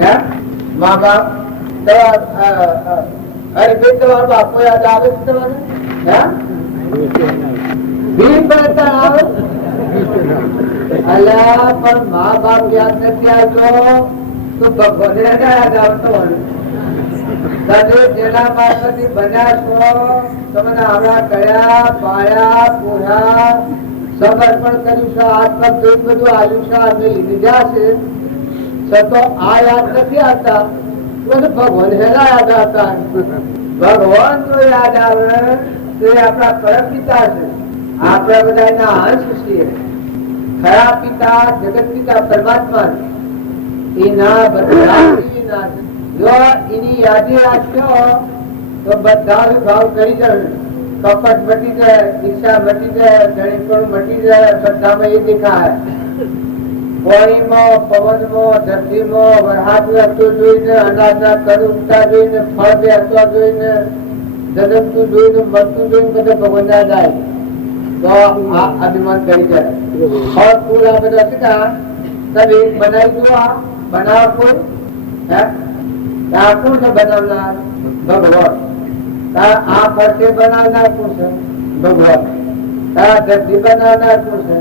હે મા બાપ અરે ભાઈ તમારો બાપો યાદ આવે છે તમને હે ભીમ પડતા આવે અલ્યા પણ મા બાપ યાદ નથી આવતો તો ભગવાન યાદ આવતો તમે જેના મારફતથી બન્યા છો તમને આવડા કયા પાયા પૂરા સમર્પણ કર્યું છે આત્મા જોઈ બધું આવ્યું છે અમે લીધા છે છતાં આ યાદ નથી આવતા ભગવાન હેલા યાદ આવતા ભગવાન જો યાદ આવે તો એ આપણા પરમ પિતા છે આપણે બધા એના અંશ છીએ ખરા પિતા જગત પિતા પરમાત્મા એના બધા જો એની યાદી રાખશો તો બધા ભાવ કરી જાય કપટ મટી જાય ઈચ્છા મટી જાય ધણીપણ મટી જાય બધામાં એ દેખાય પાણીમાં પવનમાં ધરતીમાં વરસાદ રહેતો જોઈને અનાજના કદ ઉગતા જોઈને ફળ બેસવા જોઈને જન્મતું જોઈને મરતું જોઈને બધા ભગવાન જાય તો આ અભિમાન કરી જાય ફળ ફૂલ આ બધા શીખા તમે એક બનાવી દો આ બનાવ કોઈ હે આ કોણ છે બનાવનાર ભગવાન આ ફરતે બનાવનાર કોણ છે ભગવાન આ ધરતી બનાવનાર કોણ છે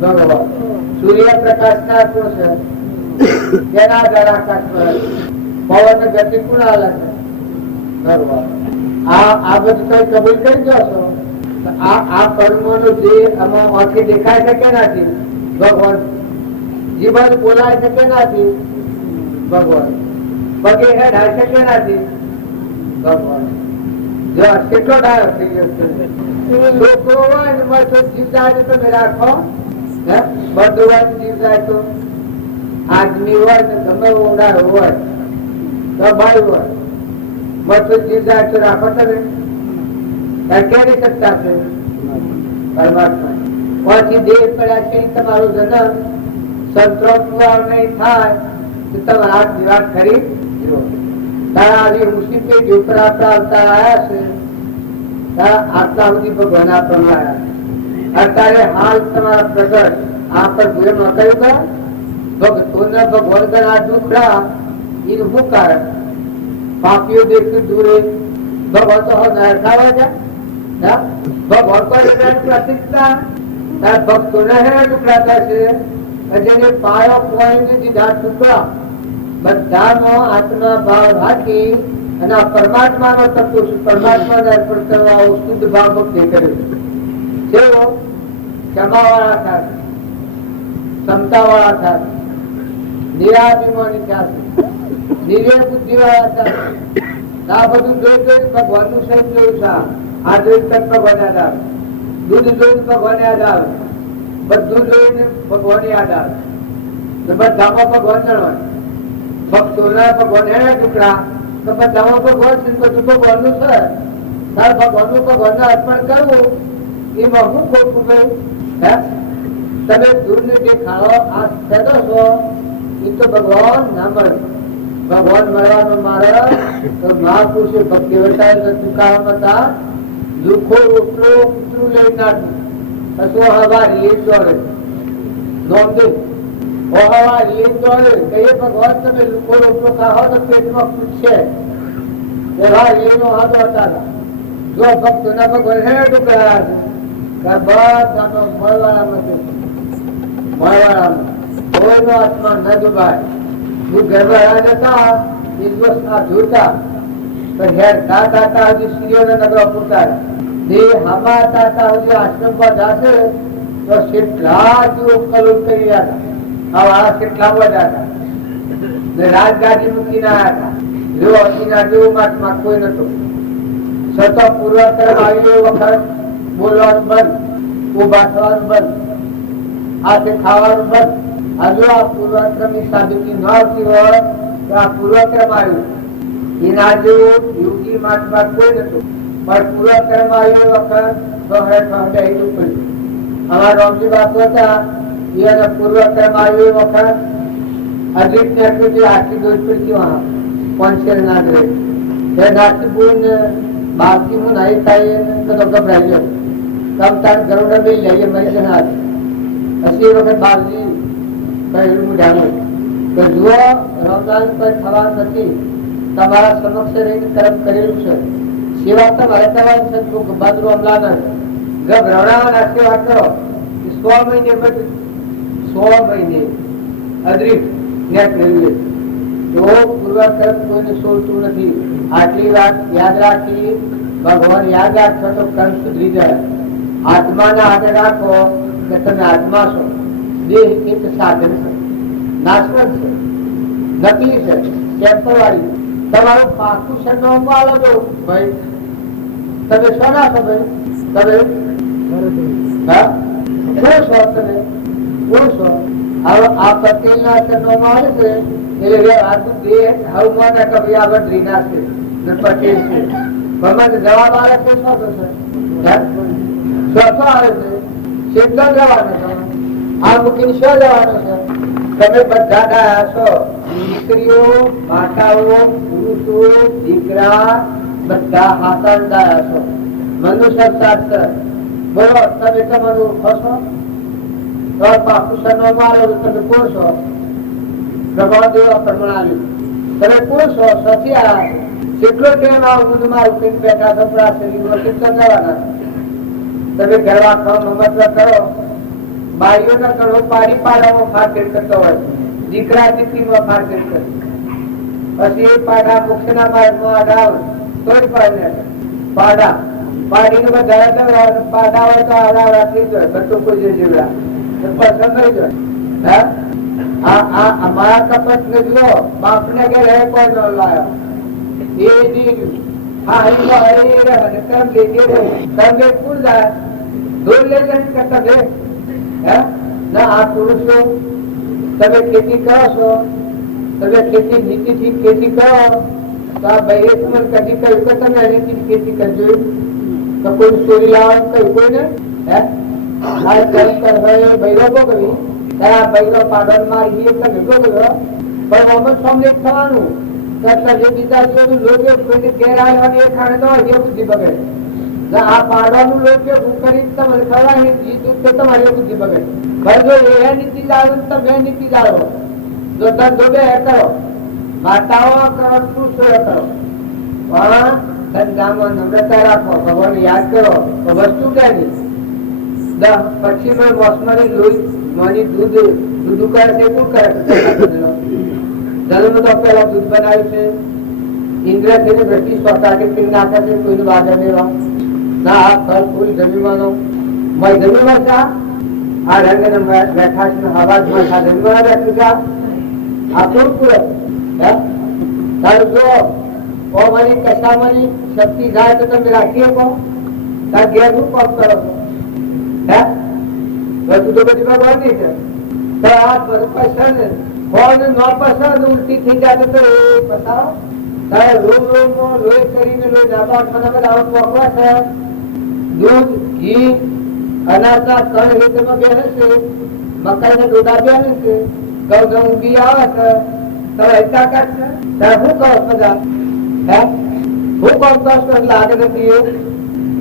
ભગવાન સૂર્ય પ્રકાશ ના કોણ છે તેના દ્વારા આકાશ પર પવન ગતિ કોણ આલે છે ભગવાન આ બધું કઈ કબૂલ કરી દો છો આ કર્મોનું જે આમાં આંખે દેખાય છે કેનાથી ભગવાન જીવન બોલાય છે કેનાથી ભગવાન પગે હેડાય છે કેનાથી ભગવાન જો કેટલો ડાયો થઈ ગયો લોકો હોય ને મત જીવ જાય તો રાખો બધું હોય જીવ જાય તો આદમી હોય ને ગમે ઊંડા હોય તો ભાઈ હોય મત જીવ જાય તો રાખો તમે કેવી સત્તા છે પરમાત્મા પછી દેહ પડ્યા છે તમારો જન્મ સંતોષ નહીં થાય તો તમે હાથ દિવાળ ખરી તારા આવી મુસીબત ઉપર આપણા અવતાર આવ્યા છે તારા આટલા સુધી ભગવાન આપણને આવ્યા અત્યારે હાલ તમારા પ્રગટ આ પર ભૂલમાં કહ્યું કે ભક્તોને ભગવાન આ દુખડા એનું શું કારણ પાપીઓ દેખતું દૂરે ભગવાન તો નરખાવા જાય ભગવાન કોઈ પ્રતિષ્ઠા તાર ભક્તોને હે દુખડાતા છે જેને પાયો પોઈને દીધા ટુકડા બધામાં આત્મા ભાવ રાખી અને આ પરમાત્માનો તત્વ પરમાત્માને અર્પણ કરવા શુદ્ધ ભાવ ભક્તિ કર્યો ક્ષમાવાળા થશે, ક્ષમતાવાળા થશે, નિરાભિમાની થશે, નિર્ય બુદ્ધિવાળા થશે. આ બધું જોઈ જોઈ ભગવાનનું સહિત જોયું છે. આ જોઈ ભગવાન યાદ આવે, દૂધ જોઈને ભગવાન યાદ આવે, બધું જોઈને ભગવાન યાદ આવે. બધામાં ભગવાન જણવાય. ભક્તોના ભગવાન એના ટુકડા તો બધામાં ભગવાન છે, બધું ભગવાનનું છે. તાર ભગવાનનું ભગવાનને અર્પણ કરવું એમાં હું ખોટું કહ્યું? તમે દૂરને દેખાડો આ થતો છો એ તો ભગવાન ના મળે. ભગવાન મળવાનો મારે તો મહાપુરુષે ભક્તિ વટાય ચુકાવા હતા. દુઃખો રોટલો કૂતરું લઈ નાખવું, કશો હવા રીએ ચોરે નોંધે હવા રીએ ચોરે કહીએ ભગવાન તમે લુખો રોટલો ખાઓ તો પેટમાં પૂછશે એવા રીએનો હાથો હતા. જો ભક્તો ના ભગવાન હે ટુકડા બધાનો મળવાળામાં કોઈનો આત્મા ન ડૂબાય. હું ગરબા જતા એ દિવસ ના જોતા તો હેર ના દાતા હજી સ્ત્રીઓને નગરો પૂરતા હમા દાતા હજી આશ્રમમાં જશે તો કેટલા જેવો કલોલ કરી રહ્યા હતા. આ વાળા કેટલા બધા હતા. રાજગાદી મૂકીને આવ્યા હતા. જો અતિના જેવું માં કોઈ નતો. છતાં પૂર્વતર આવ્યો વખત બોલવાનું બંધ, ઉભા થવાનું બંધ, હાથે ખાવાનું બંધ. હજુ આ પૂર્વક્રમ ની સાબિતી ન આવતી હોય તો આ પૂર્વક્રમ આવ્યું. એના જેવું યોગી મહાત્મા કોઈ નતું, પણ પૂર્વક્રમ આવ્યો વખત પડ્યું. અમારા રામજી બાપુ હતા એને પૂર્વક્રમ આવ્યો વખત અધિક ને આખી દોષ પડતી વહાં પંચેર ના ગ્રે નાસી બોલ બાપજી હું નહીં થાય તો ગભરાઈ ગયો. તમ તાર ગરુડ બી લઈએ મરી જના પછી એ વખત બાપજી કહ્યું હું જાણું તો જુઓ રમદાન કોઈ થવા નથી. તમારા સમક્ષ રહીને કર્મ કરેલું છે. સેવા તમારે કરવાની છે. બાજુ અમલા ગભરાવના સેવા કરો. 100 મહિને બધું 100 મહિને અદ્રિક નેટ રેલવે તો પૂર્વકર્મ કોઈને છોડતું નથી. આટલી વાત યાદ રાખી ભગવાન યાદ રાખશો તો કર્મ સુધરી જાય. આત્માના હાથે રાખો કે તમે આત્મા છો. દેહ એક સાધન છે, નાશવંત છે, નકલી છે, ટેમ્પરરી. તમારું પાકું શરણો આલો દો ભાઈ. તમે શું ના છો ભાઈ? તમે કોણ છો? તમે કોણ છો? હવે આ પટેલ ના શરણો આવે છે એટલે આજુ દેહ હવમાં ના કભી આ બદ્રીનાથ છે પટેલ છે. ભગવાન જવાબ આવે છે શું થશે? આવે છે કેટલો જવાનો છે? આ મૂકીને શું જવાનો છે? તમે બધા ડાયા છો. દીકરીઓ, માતાઓ, પુરુષો, દીકરા બધા હાથા ડાયા છો. મનુષ્ય શાસ્ત્ર બોલો તમે તમારું ખસો પાકુશન મારો તમે કોણ છો? પ્રભાવ દેવા પ્રમાણ તમે કોણ છો? સચિયા કેટલો ટાઈમ આવું મારું કઈ બેઠા સપડા શરીર કેટલા જવાના? તમે ઘરવા ખાવા મહત્વ કરો. બાઈઓ ના કરો પાડી પાડામાં ફાટેડ કરતો હોય. દીકરા દીકરીમાં ફાટેડ કરે. પછી એ પાડા મોક્ષ ના માર્ગમાં આડાવ તોય પાડે પાડા પાડીને બધા પાડા હોય તો આડા થઈ જાય. બધું કોઈ જીવડા પસંદ થઈ જાય. અમારા કપટ ને જો બાપ ને ઘરે કોઈ ન લાયો એ દીધું. હા કર્મ લેજે કર્મ લે કુલ જાય દોર લે કરતા દે. ના આ પુરુષો તમે ખેતી કરો છો, તમે ખેતી નીતિથી ખેતી કરો તો આ ભાઈ તમને કદી કહ્યું કે તમે એની ખેતી કરજો તો કોઈ ચોરી લાવવા કહ્યું કોઈ ને? આ કર્મ કરવા બૈરો ભોગવી આ બૈરો પાડન મારી તમે ભોગવ્યો પણ અમે સમજે થવાનું બીજા લોકો કોઈને ઘેર આવ્યા એ ખાણે તો એ બુદ્ધિ બગડે. આ પાડવાનું લોકો કરી તમારે ખવડાવી જીતું તો તમારી બુદ્ધિ બગડે. જો એ નીતિ લાવો તો બે નીતિ લાવો. જો ધંધો બે કરો, માતાઓ કરો, પુરુષો કરો, પણ ધંધામાં નમ્રતા રાખો, ભગવાન યાદ કરો તો વસ્તુ ક્યાંની પછી મોસમાની લોહી માની દૂધ કરે છે કોણ કરે છે? ધર્મ તો પેલા દૂધ બનાવ્યું છે. ઇન્દ્ર છે વૃત્તિ સ્વતાથી નાખે છે કોઈને વાગે લેવા ના આ ફળ ફૂલ જમીવાનો જમીનમાં ચા આ રંગ બેઠા છે અવાજમાં સાથે બેઠું છે આ પૂરપૂર તારું જો ઓમાની કશામાંની શક્તિ જાય તો તમે રાખી શકો તાર ઘેર હું કામ કરો છો હે બધું તો બધી ભગવાન નહીં છે તો આ બધું પસંદ ફોન ન પસંદ ઉલટી થઈ જાય તો એ બતાવો તારે રોમ લોહી કરીને લોહી ડાબા બધા મોકવા છે દૂધ ઘી અનાજના કણ હેતમાં બેસે છે મકાઈના ડોડા બેસે છે ઘઉં ઊંઘી આવે છે તારે હિતાકાર છે તારે શું કરો બધા હે હું કોણ કરો લાગે નથી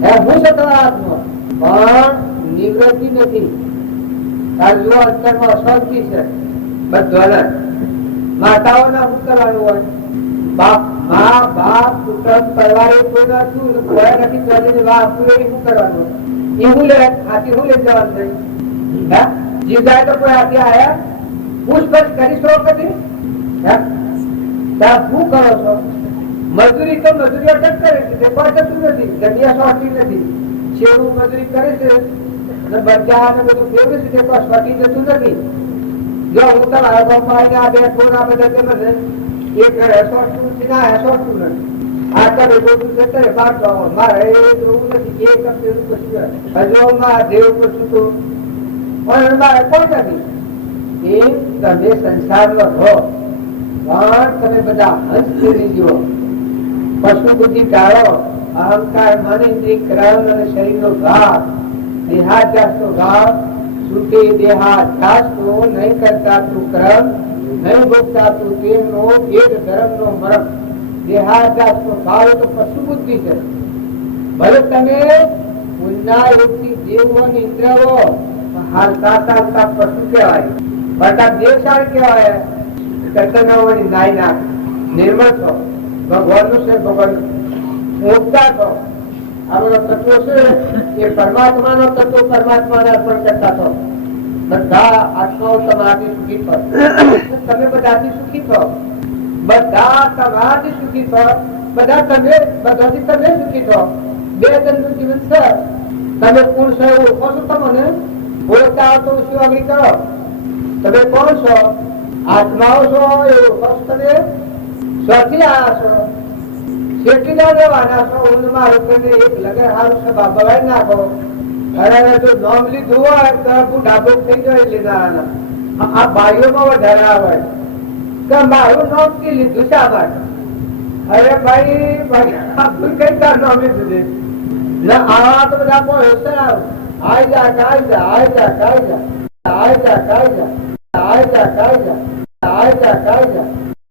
હે હું છે તમારા હાથમાં પણ નિવૃત્તિ નથી તારે જો અંતરમાં અશાંતિ છે બધો માતાઓના શું કરવાનું હોય બાપ મા બાપ કુટુંબ પરિવાર એ કોઈ નથી કોઈ નથી ચોરીને વાહ આપવું એ શું કરવાનું એવું લે હાથી હું લઈ જવાનું નહીં હે જીવ જાય તો કોઈ હાથી આયા પૂછપરછ કરી શકો કદી હે ત્યાં શું કરો છો મજૂરી તો મજૂરી અટક કરે છે તે કોઈ થતું નથી જગ્યા સોટી નથી છેવું મજૂરી કરે છે અને બધા ને બધું ફેરવે છે તે કોઈ સોટી જતું નથી જો હું તમારા ગામમાં આવીને આ બે ફોન આ બધા કેમ છે એક હેસોટું છે ના હેસોટું નથી આ કરે બધું છે તે બાદ મારે એ જોવું નથી એક પછી હજુ માં દેવ પૂછું તો પણ મારે કોઈ નથી એ તમે સંસારમાં રહો પણ તમે બધા હંસ ફેરી જુઓ પશુ બુદ્ધિ ટાળો અહંકાર મન ઇન્દ્રિય ક્રમ અને શરીરનો ઘાત દેહાધ્યાસનો ઘાત છૂટે દેહાધ્યાસ તો નહીં કરતા તું ક્રમ નહીં ભોગતા તું તેમનો ભેદ ધર્મનો મરમ દેહાધ્યાસનો ભાવ તો પશુ બુદ્ધિ છે ભલે તમે ઉન્ના યોગથી દેવો નિદ્રવો હાલતા ચાલતા પશુ કહેવાય બટા દેશાળ કહેવાય કર્તવ્યની નાય ના નિર્મળ છો ભગવાનનું છે ભગવાન મુક્તા છો આ બધા તત્વો છે એ પરમાત્માનો તત્વ પરમાત્માને અર્પણ કરતા છો બધા આત્માઓ તમારાથી સુખી થો તમે બધાથી સુખી થો બધા તમારાથી સુખી થો બધાથી તમે સુખી થો બે જણનું જીવન છે તમે કોણ છો એવું ઓળખો છો તમને ઓળખતા તો શું આગળ કરો તમે કોણ છો આત્માઓ છો એવું ઓળખો છો તમે સ્વથી આવ્યા છો શેઠીના રહેવાના છો ઊંડમાં રૂપિયાને એક લગન હારું છે બાબા નાખો અરે જો નોમ લીધું હોય તો હું ડાબો થઈ જાય લેનારાના આ ભાઈઓમાં વધારે આવે કે મારું નોમ કે લીધું છે આ માટે અરે ભાઈ આપણું કઈ તાર નોમ લીધું છે ના આવા તો બધા કોઈ હેસર આવે આઈ જા કાઈ જા આઈ જા કાઈ જા આઈ જા કાઈ જા આઈ જા કાઈ જા આઈ જા કાઈ જા